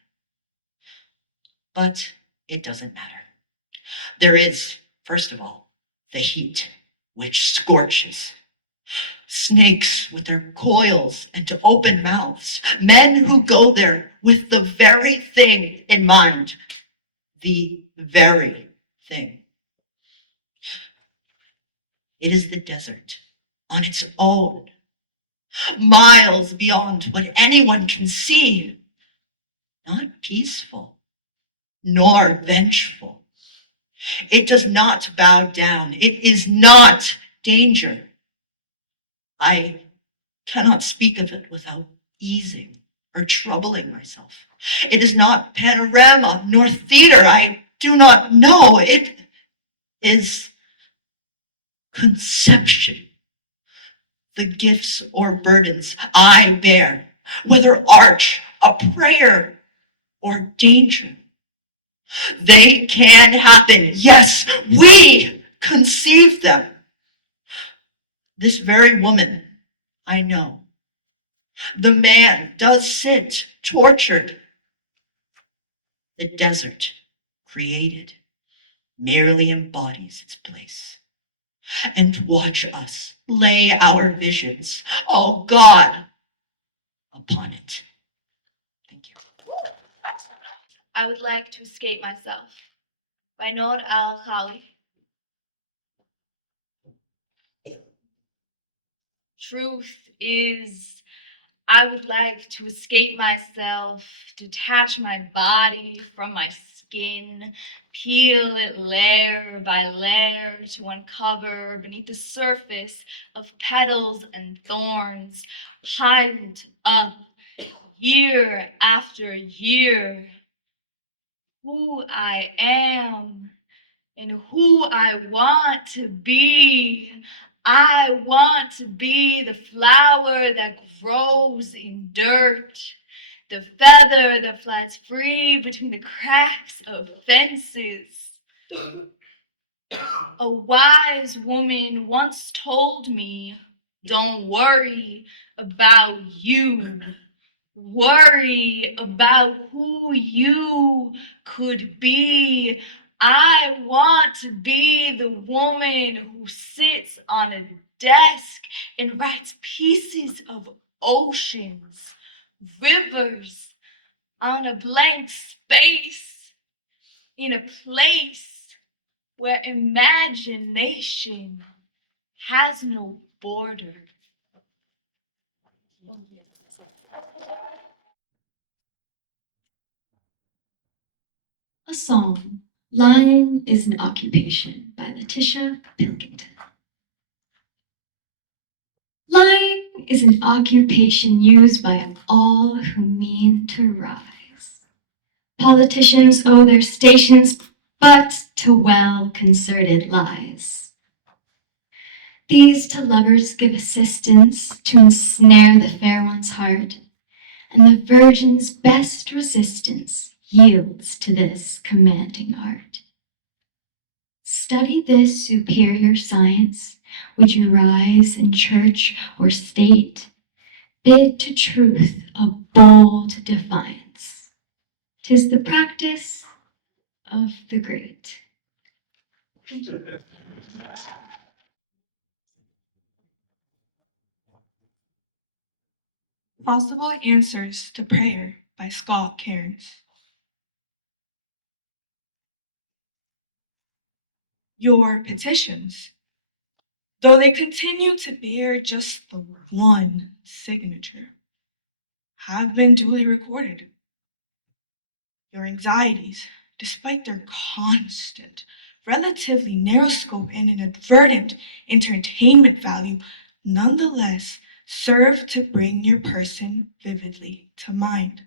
But it doesn't matter. There is, first of all, the heat, which scorches. Snakes with their coils and open mouths. Men who go there with the very thing in mind. The very thing. It is the desert on its own, miles beyond what anyone can see. Not peaceful, nor vengeful. It does not bow down. It is not danger. I cannot speak of it without easing or troubling myself. It is not panorama nor theater. I do not know. It is conception. The gifts or burdens I bear, whether arch, a prayer, or danger. They can happen. Yes, we conceive them. This very woman, I know. The man does sit tortured. The desert, created, merely embodies its place. And watch us lay our visions, oh God, upon it. Thank you. I would like to escape myself by Noor al-Khali. Truth is, I would like to escape myself, detach my body from my skin, peel it layer by layer to uncover beneath the surface of petals and thorns piled up year after year. Who I am and who I want to be. I want to be the flower that grows in dirt, the feather that flies free between the cracks of fences. A wise woman once told me, don't worry about you. Worry about who you could be. I want to be the woman who sits on a desk and writes pieces of oceans, rivers, on a blank space, in a place where imagination has no border. A song, Lying is an Occupation by Letitia Pilkington. Lying is an occupation used by all who mean to rise. Politicians owe their stations but to well-concerted lies. These to lovers give assistance to ensnare the fair one's heart, and the virgin's best resistance yields to this commanding art. Study this superior science, would you rise in church or state, bid to truth a bold defiance. 'Tis the practice of the great. Possible Answers to Prayer by Scott Cairns. Your petitions, though they continue to bear just the one signature, have been duly recorded. Your anxieties, despite their constant, relatively narrow scope and inadvertent entertainment value, nonetheless serve to bring your person vividly to mind.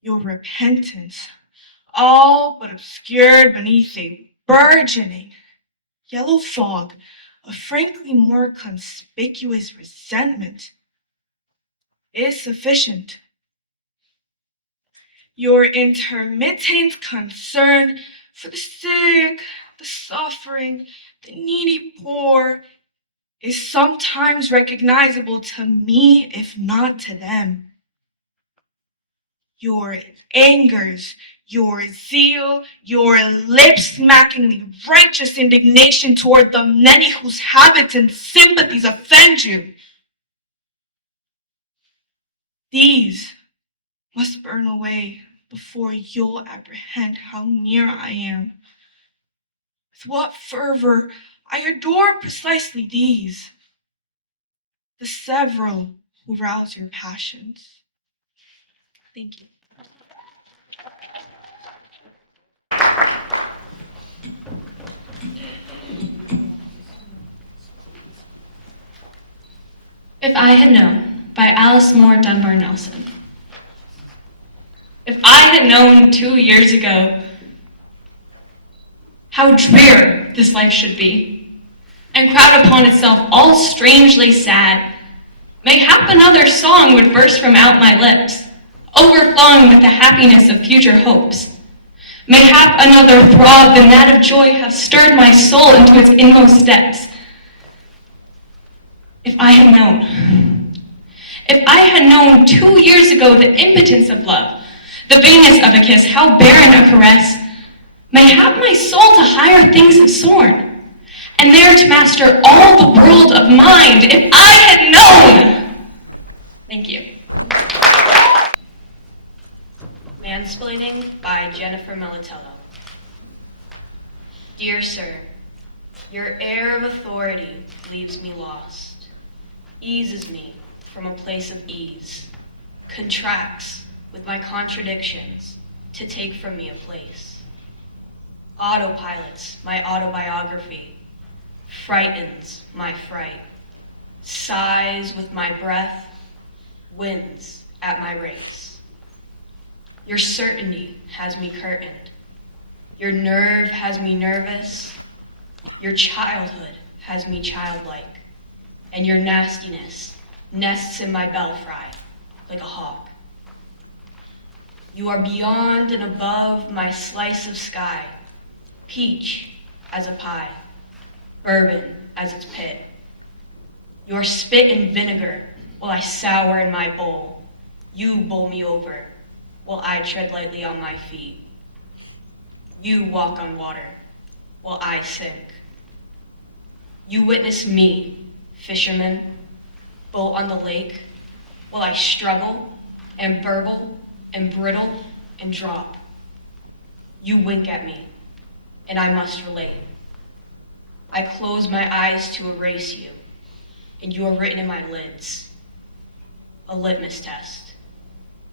Your repentance, all but obscured beneath a burgeoning yellow fog of frankly more conspicuous resentment, is sufficient. Your intermittent concern for the sick, the suffering, the needy poor is sometimes recognizable to me, if not to them. Your angers, your zeal, your lip-smacking righteous indignation toward the many whose habits and sympathies offend you. These must burn away before you'll apprehend how near I am. With what fervor I adore precisely these, the several who rouse your passions. Thank you. If I Had Known by Alice Moore Dunbar Nelson. If I had known 2 years ago how drear this life should be, and crowd upon itself all strangely sad, mayhap another song would burst from out my lips, overflowing with the happiness of future hopes. Mayhap another throb than that of joy have stirred my soul into its inmost depths. If I had known. If I had known 2 years ago the impotence of love, the vainness of a kiss, how barren a caress, mayhap my soul to higher things have soared, and there to master all the world of mind, if I had known! Thank you. Mansplaining by Jennifer Militello. Dear sir, your air of authority leaves me lost, eases me from a place of ease, contracts with my contradictions to take from me a place. Autopilots my autobiography, frightens my fright, sighs with my breath, wins at my race. Your certainty has me curtained, your nerve has me nervous, your childhood has me childlike, and your nastiness nests in my belfry like a hawk. You are beyond and above my slice of sky, peach as a pie, bourbon as its pit. Your spit and vinegar while I sour in my bowl. You bowl me over while I tread lightly on my feet. You walk on water while I sink. You witness me, fisherman, boat on the lake, while I struggle and burble and brittle and drop. You wink at me, and I must relate. I close my eyes to erase you, and you are written in my lids. A litmus test,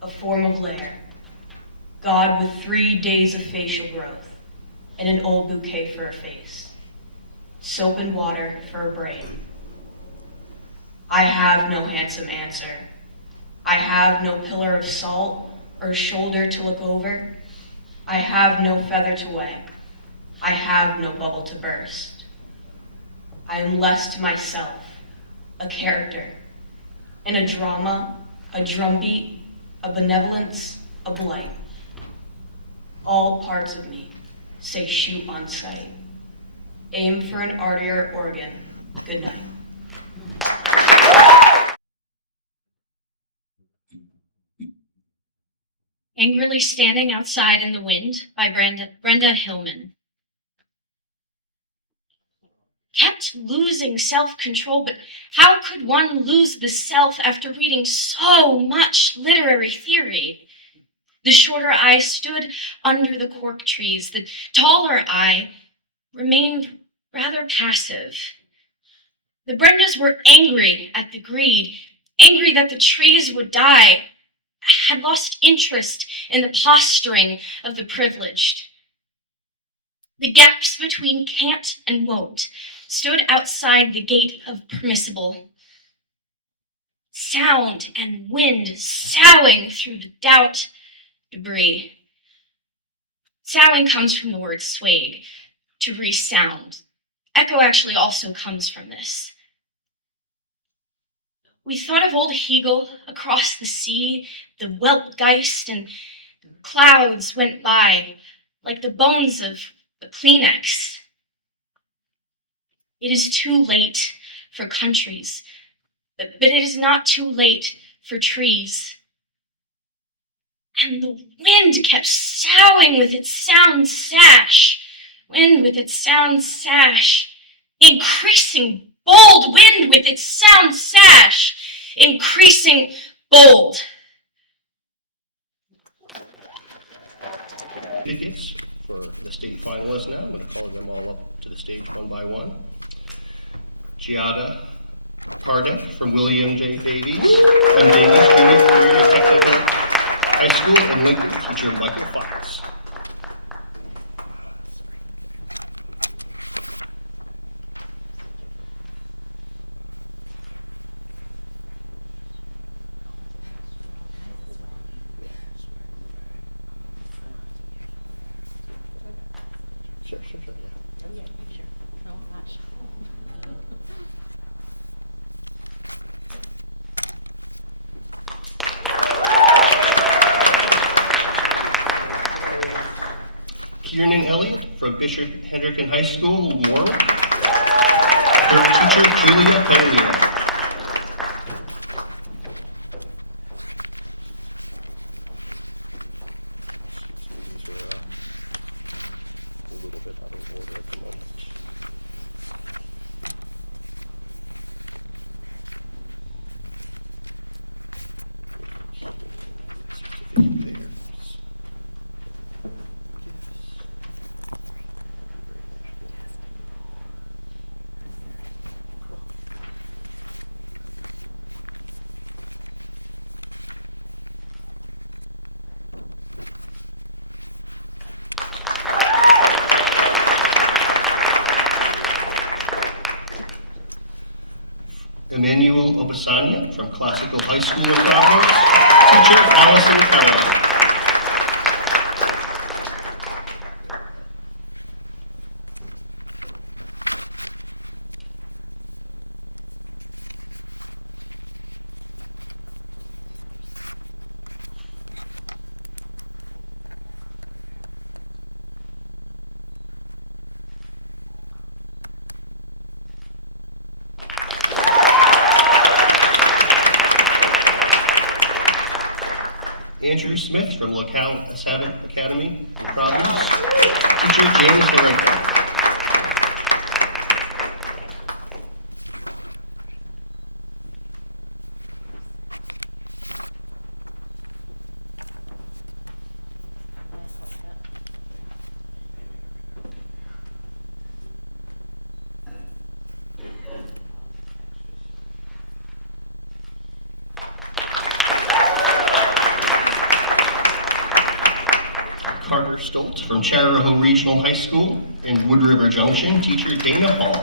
a form of layer, God with 3 days of facial growth, and an old bouquet for a face, soap and water for a brain. I have no handsome answer. I have no pillar of salt or shoulder to look over. I have no feather to wet. I have no bubble to burst. I am less to myself, a character, in a drama, a drumbeat, a benevolence, a blight. All parts of me say shoot on sight. Aim for an artier organ. Good night. Angrily Standing Outside in the Wind by Brenda Hillman. Kept losing self-control, but how could one lose the self after reading so much literary theory? The shorter I stood under the cork trees, the taller I remained rather passive. The Brendas were angry at the greed, angry that the trees would die, had lost interest in the posturing of the privileged. The gaps between can't and won't stood outside the gate of permissible. Sound and wind soughing through the doubt debris. Soughing comes from the word swag, to resound. Echo actually also comes from this. We thought of old Hegel across the sea, the Weltgeist, and clouds went by like the bones of a Kleenex. It is too late for countries, but it is not too late for trees. And the wind kept soughing with its sound sash. Wind with its sound sash. Increasing bold wind with its sound sash. Increasing bold. Certificates for the state finalists now. I'm going to call them all up to the stage one by one. Giada Kardec from William J. Davies and Davies Junior Career and Technical High School in Lincoln, teacher Michael Fox. Sure, yeah. Kiernan Elliott from Bishop Hendricken High School, Warwick. Her teacher, Julia Paolino. These are a little bit out of order at the moment. Certificate there. Emmanuel Obisanya from Classical High School in Providence, teacher Allison Carroll. Andrew Smith from Locale Academy in Providence, teacher James Valenco. Carter Stoltz from Chariho Regional High School in Wood River Junction, teacher Dana Hall.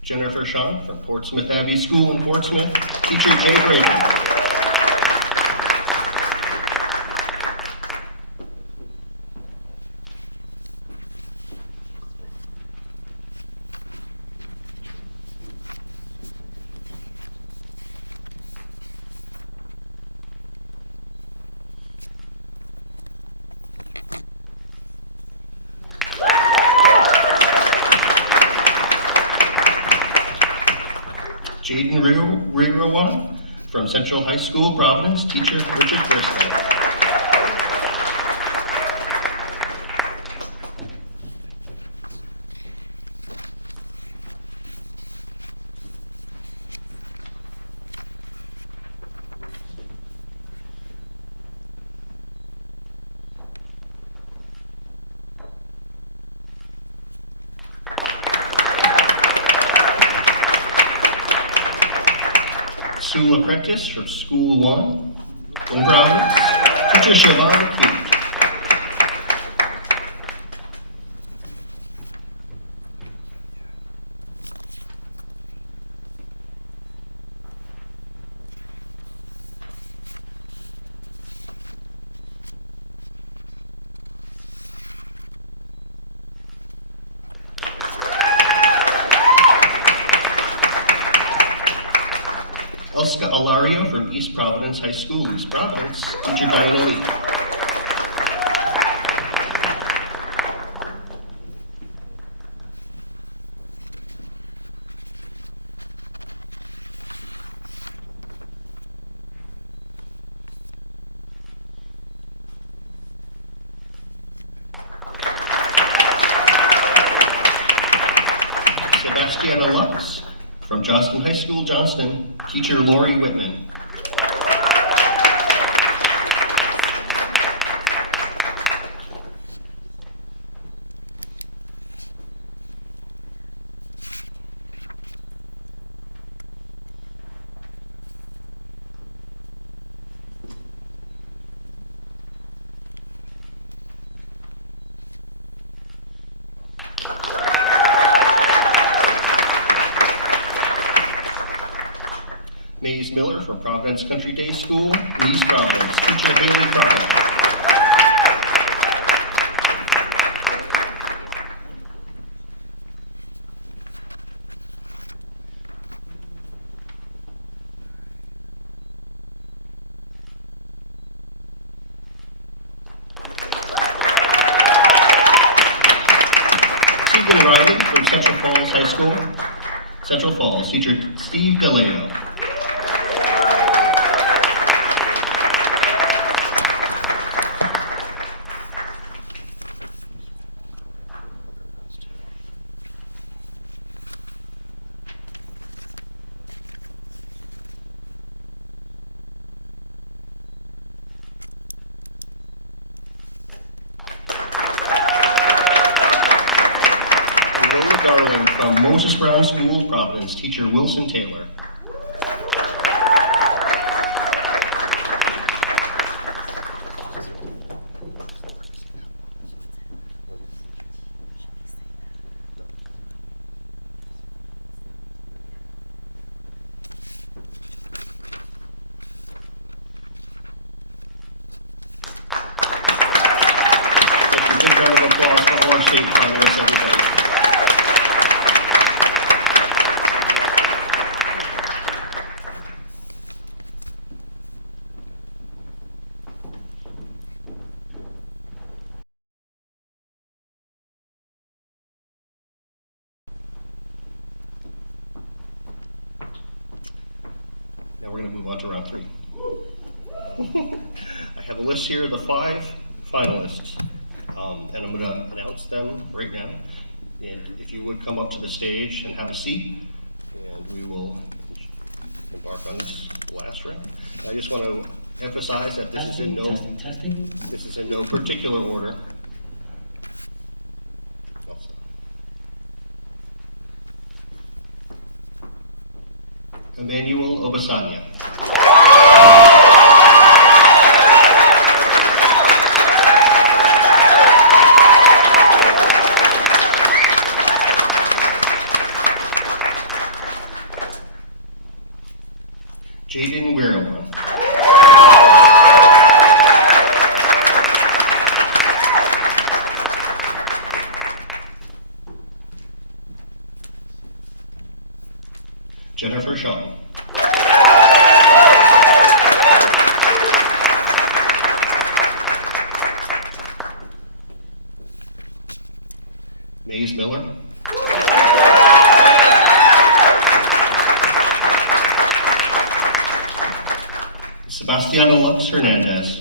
Jennifer Shaw from Portsmouth Abbey School in Portsmouth, teacher Jay Braden. Jaden Rirawan from Central High School, Providence, teacher Richard Bristow. Sue Apprentice from School 1 in Providence, teacher Siobhan Cute. Alario from East Providence High School, East Providence, teacher Diana Lee. Sebastiana Lux from Johnston High School, Johnston, teacher Lori Whitman. Maze Miller from Providence Country Day School, in East Providence, teacher Haley Crawford. Tegan Riley from Central Falls High School, Central Falls, teacher Steve DeLeo. Darling from Moses Brown School, Providence, teacher Wilson Taylor. Thank you. Big round of applause for all our state finalists, everybody. Now we're going to move on to round 3. I have a list here of the 5 finalists, and I'm going to announce them right now. And if you would come up to the stage and have a seat, and we will embark on this last round. I just want to emphasize that this is in no particular order. Emmanuel Obisanya. Jaden Wirawan. Jennifer Shaw. Maze Miller. Sebastiana Lux Hernandez.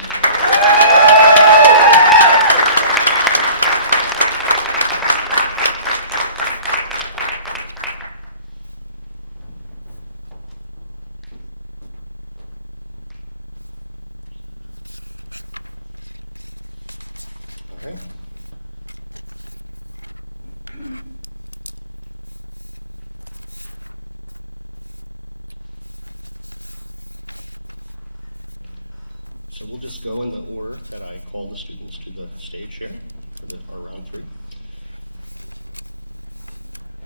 Okay. So we'll just go in the order that I call the students to the stage here for our round 3.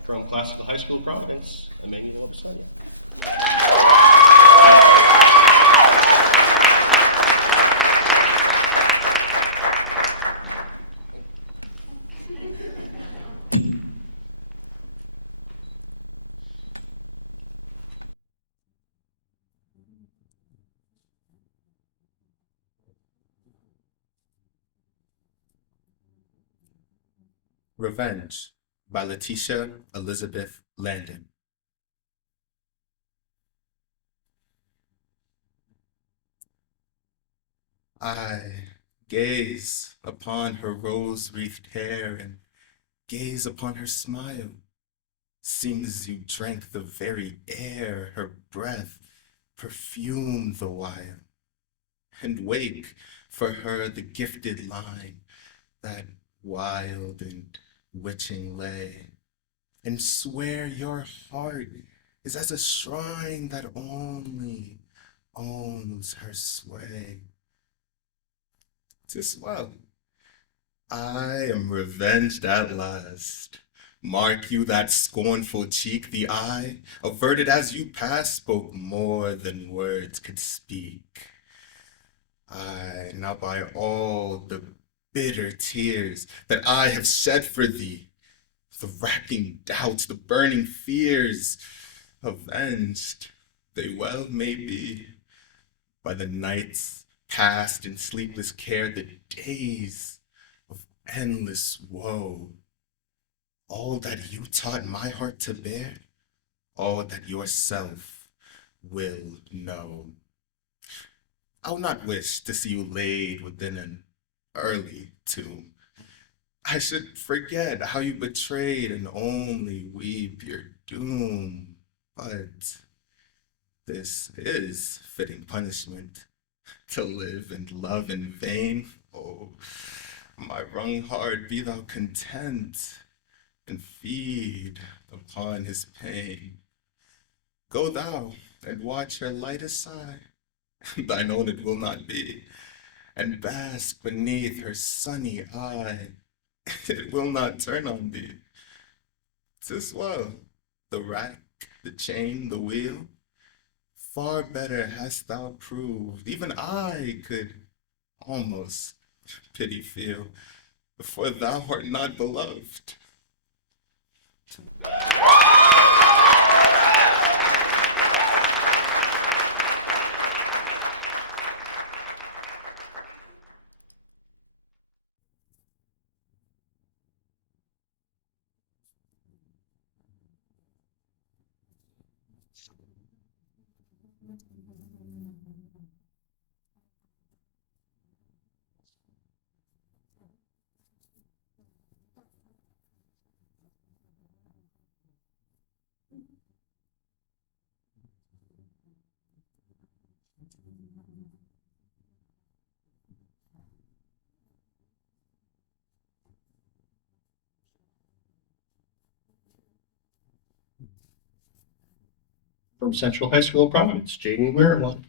From class of the High School of Providence, Emmanuel Obisanya. Revenge by Letitia Elizabeth Landon. I gaze upon her rose-wreathed hair and gaze upon her smile. Seems you drank the very air, her breath perfumed the while. And wake for her the gifted line that wild and witching lay, and swear your heart is as a shrine that only owns her sway. 'Tis well, I am revenged at last. Mark you that scornful cheek, the eye, averted as you passed, spoke more than words could speak. Aye, now by all the bitter tears that I have shed for thee, the racking doubts, the burning fears, avenged they well may be by the nights passed in sleepless care, the days of endless woe. All that you taught my heart to bear, all that yourself will know. I'll not wish to see you laid within an early tomb. I should forget how you betrayed and only weep your doom. But this is fitting punishment, to live and love in vain. Oh, my wrung heart, be thou content and feed upon his pain. Go thou and watch her lightest sigh, thine own it will not be, and bask beneath her sunny eye. It will not turn on thee. 'Tis well, the rack, the chain, the wheel, far better hast thou proved. Even I could almost pity feel, for thou art not beloved. From Central High School of Providence, Jaden Weirwell.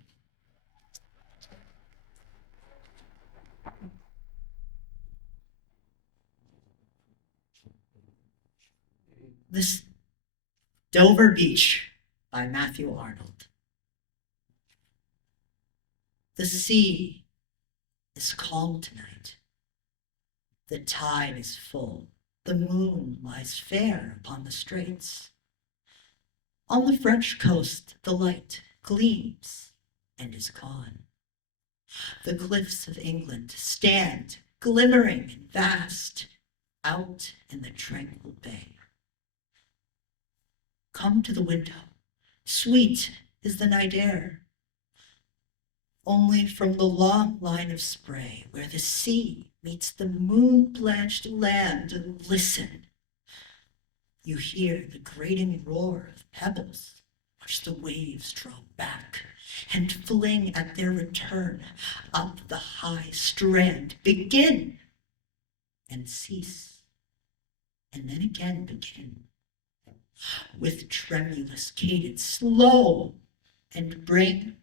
This Dover Beach by Matthew Arnold. The sea is calm tonight. The tide is full. The moon lies fair upon the straits. On the French coast, the light gleams and is gone. The cliffs of England stand glimmering and vast out in the tranquil bay. Come to the window. Sweet is the night air. Only from the long line of spray where the sea meets the moon-blanched land, and listen. You hear the grating roar of pebbles which the waves draw back and fling at their return up the high strand, begin and cease, and then again begin. With tremulous cadence, slow, and bring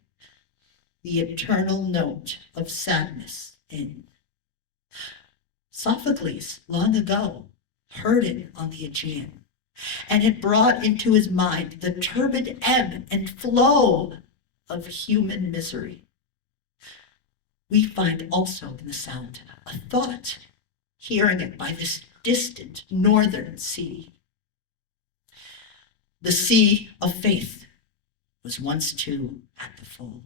the eternal note of sadness in. Sophocles, long ago, heard it on the Aegean, and it brought into his mind the turbid ebb and flow of human misery. We find also in the sound a thought, hearing it by this distant northern sea. The sea of faith was once too at the full,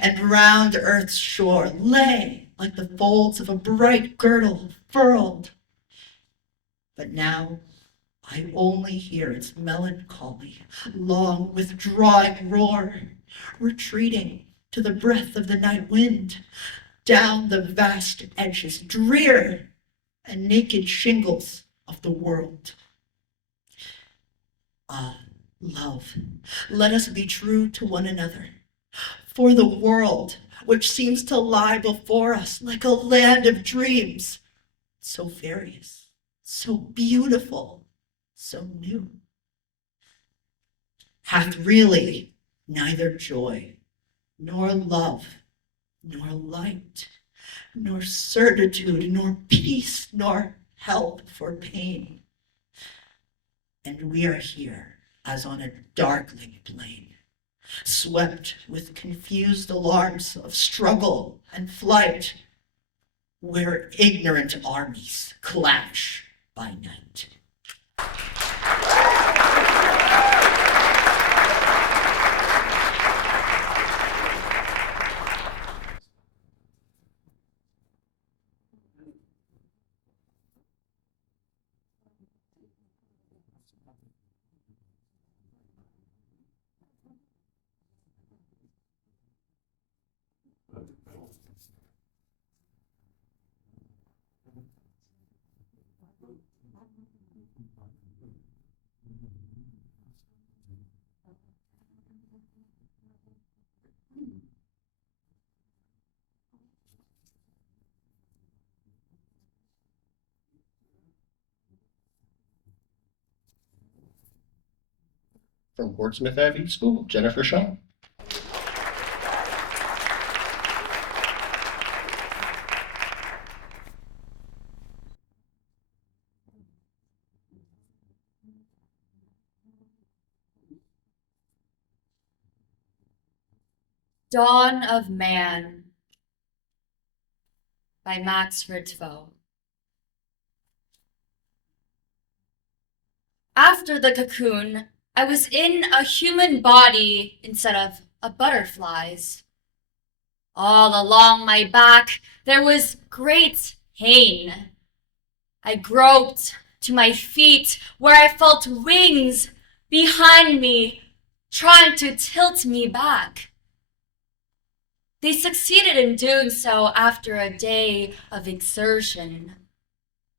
and round earth's shore lay like the folds of a bright girdle furled. But now I only hear its melancholy, long withdrawing roar, retreating to the breath of the night wind, down the vast edges, drear and naked shingles of the world. Ah, love, let us be true to one another, for the world, which seems to lie before us like a land of dreams, so various, so beautiful, so new, hath really neither joy, nor love, nor light, nor certitude, nor peace, nor help for pain. And we are here as on a darkling plain, swept with confused alarms of struggle and flight, where ignorant armies clash by night. From Portsmouth Abbey School, Jennifer Shaw. Dawn of Man by Max Ritvo. After the cocoon, I was in a human body instead of a butterfly's. All along my back, there was great pain. I groped to my feet where I felt wings behind me trying to tilt me back. They succeeded in doing so after a day of exertion.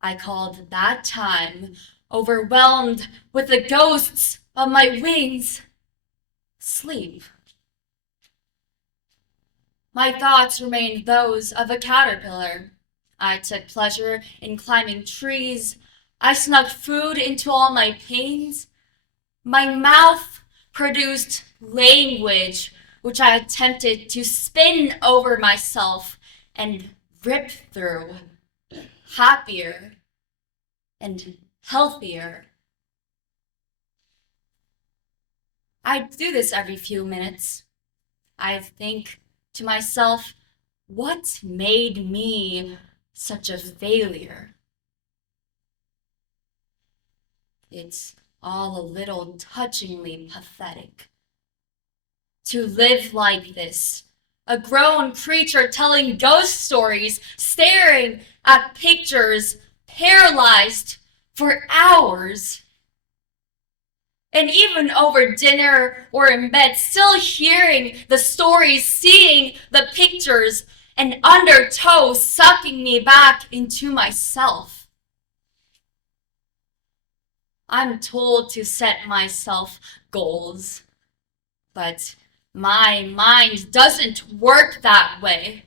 I called that time, overwhelmed with the ghosts of my wings, sleep. My thoughts remained those of a caterpillar. I took pleasure in climbing trees. I snuck food into all my pains. My mouth produced language which I attempted to spin over myself and rip through, happier and healthier. I do this every few minutes. I think to myself, what made me such a failure? It's all a little touchingly pathetic. To live like this, a grown creature telling ghost stories, staring at pictures, paralyzed for hours. And even over dinner or in bed, still hearing the stories, seeing the pictures, and undertow sucking me back into myself. I'm told to set myself goals, but my mind doesn't work that way.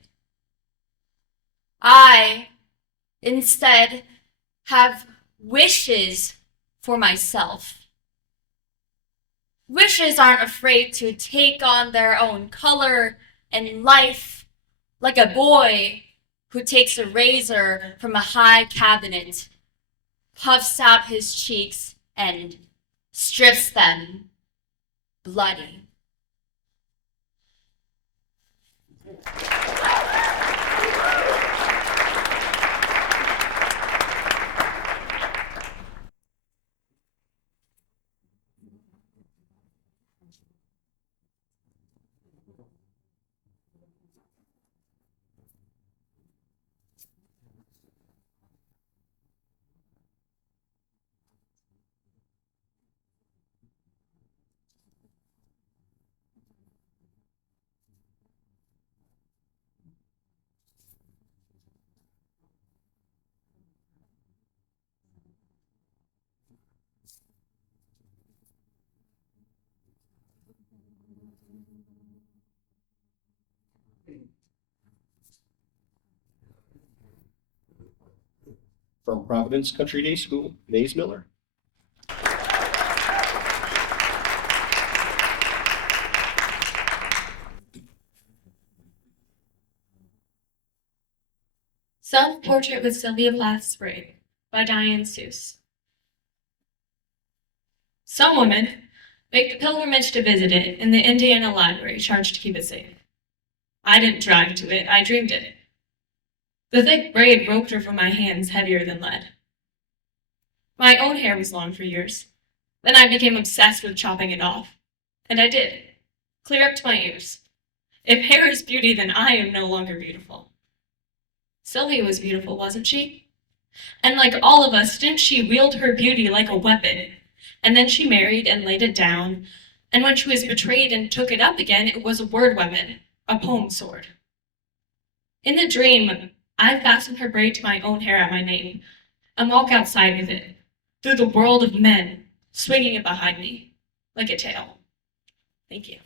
I, instead, have wishes for myself. Wishes aren't afraid to take on their own color and life, like a boy who takes a razor from a high cabinet, puffs out his cheeks, and strips them bloody. From Providence Country Day School, Mays Miller. Self-Portrait with Sylvia Plath Sprague by Diane Seuss. Some women make the pilgrimage to visit it in the Indiana library, charged to keep it safe. I didn't drive to it, I dreamed it. The thick braid roped over my hands, heavier than lead. My own hair was long for years. Then I became obsessed with chopping it off. And I did, clear up to my ears. If hair is beauty, then I am no longer beautiful. Sylvia was beautiful, wasn't she? And like all of us, didn't she wield her beauty like a weapon? And then she married and laid it down. And when she was betrayed and took it up again, it was a word weapon, a poem sword. In a dream, I fastened her braid to my own hair at my name and walk outside with it, through the world of men, swinging it behind me, like a tail. Thank you.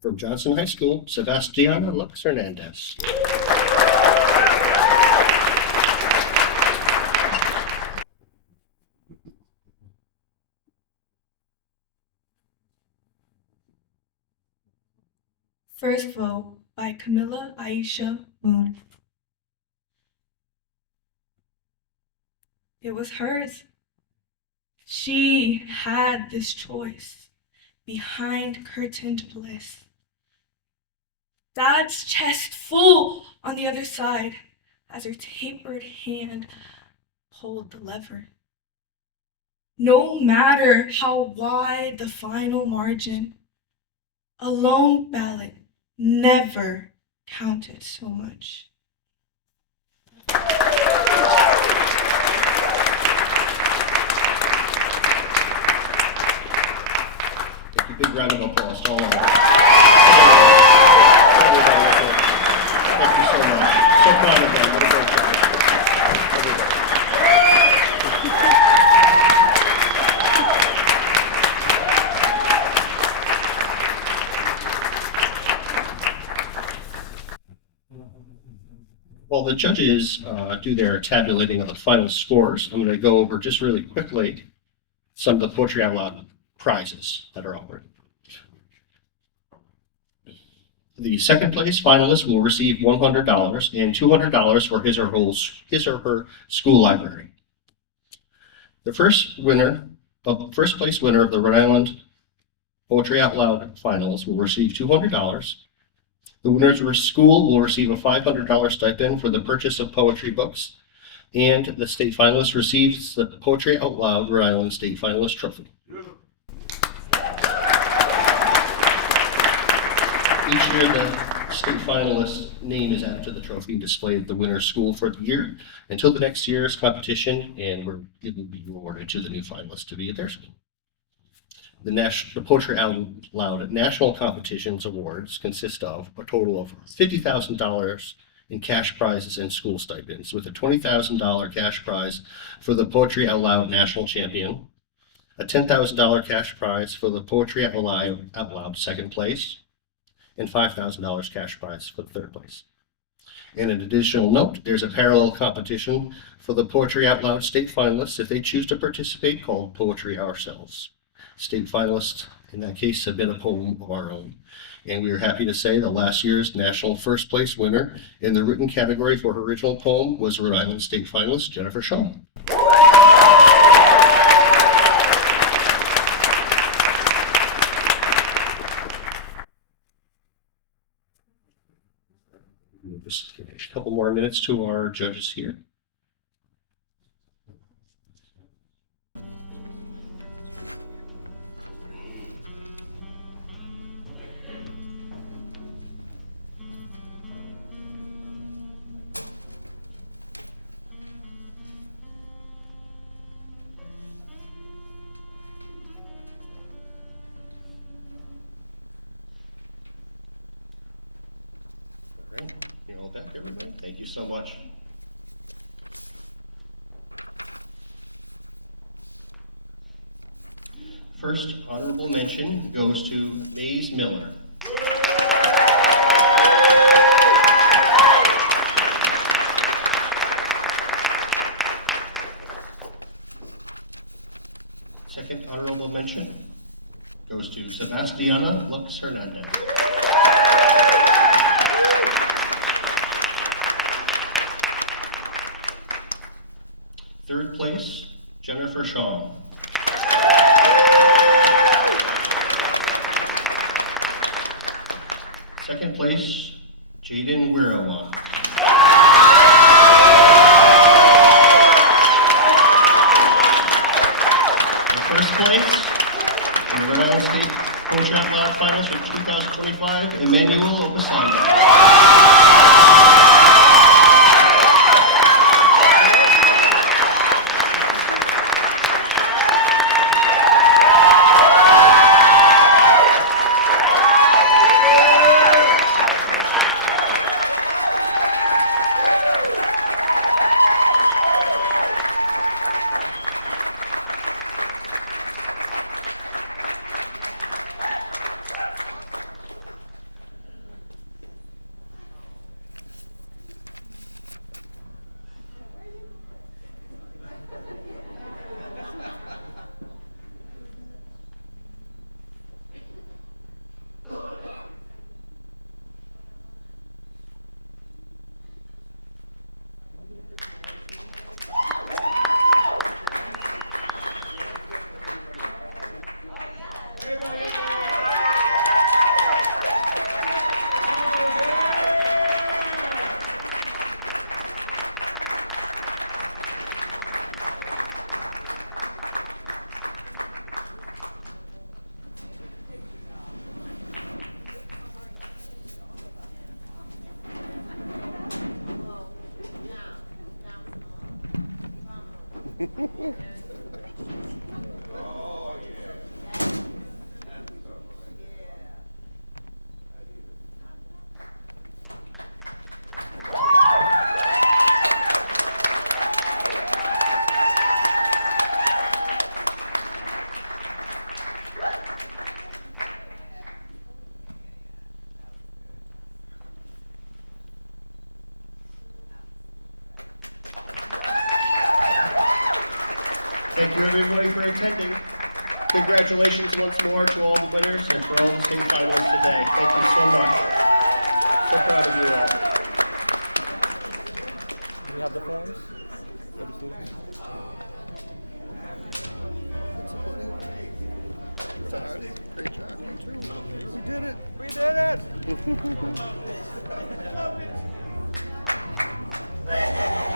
From Johnson High School, Sebastiana Lux Hernandez. First Vote by Camilla Aisha Moon. It was hers. She had this choice behind curtained bliss. Dad's chest full on the other side as her tapered hand pulled the lever. No matter how wide the final margin, a lone ballot never counted so much. A big round of applause for all of that. Thank you so much. So proud of them. What a great job. While the judges do their tabulating of the final scores, I'm going to go over just really quickly some of the Poetry Out Loud prizes that are offered. The second place finalist will receive $100 and $200 for his or her school library. The first place winner of the Rhode Island Poetry Out Loud finals will receive $200. The winners of our school will receive a $500 stipend for the purchase of poetry books, and the state finalist receives the Poetry Out Loud Rhode Island State Finalist Trophy. Each year, the state finalist's name is added to the trophy and displayed at the winner's school for the year until the next year's competition, and it will be awarded to the new finalist to be at their school. The Poetry Out Loud National Competitions Awards consist of a total of $50,000 in cash prizes and school stipends, with a $20,000 cash prize for the Poetry Out Loud National Champion, a $10,000 cash prize for the Poetry Out Loud second place, and $5,000 cash prize for the third place. And an additional note, there's a parallel competition for the Poetry Out Loud state finalists if they choose to participate, called Poetry Ourselves. State finalists, in that case, submit a poem of our own, And we are happy to say that last year's national first place winner in the written category for her original poem was Rhode Island State finalist Jennifer Shaw. Just give a couple more minutes to our judges here. All right, you're all back, everyone. Thank you so much. First honorable mention goes to Maze Miller. Second honorable mention goes to Sebastiana Lux Hernandez. Third place, Jennifer Shaw. Second place, Jaden Wirawa. First place, in Rhode Island State Poetry Out Loud Finals for 2025, Emmanuel Obisanya. Thank you everybody for attending. Congratulations once more to all the winners and for all the state finalists today. Thank you so much. So proud of you all. Do you have the forms? Great job, you too. We did it! We did it!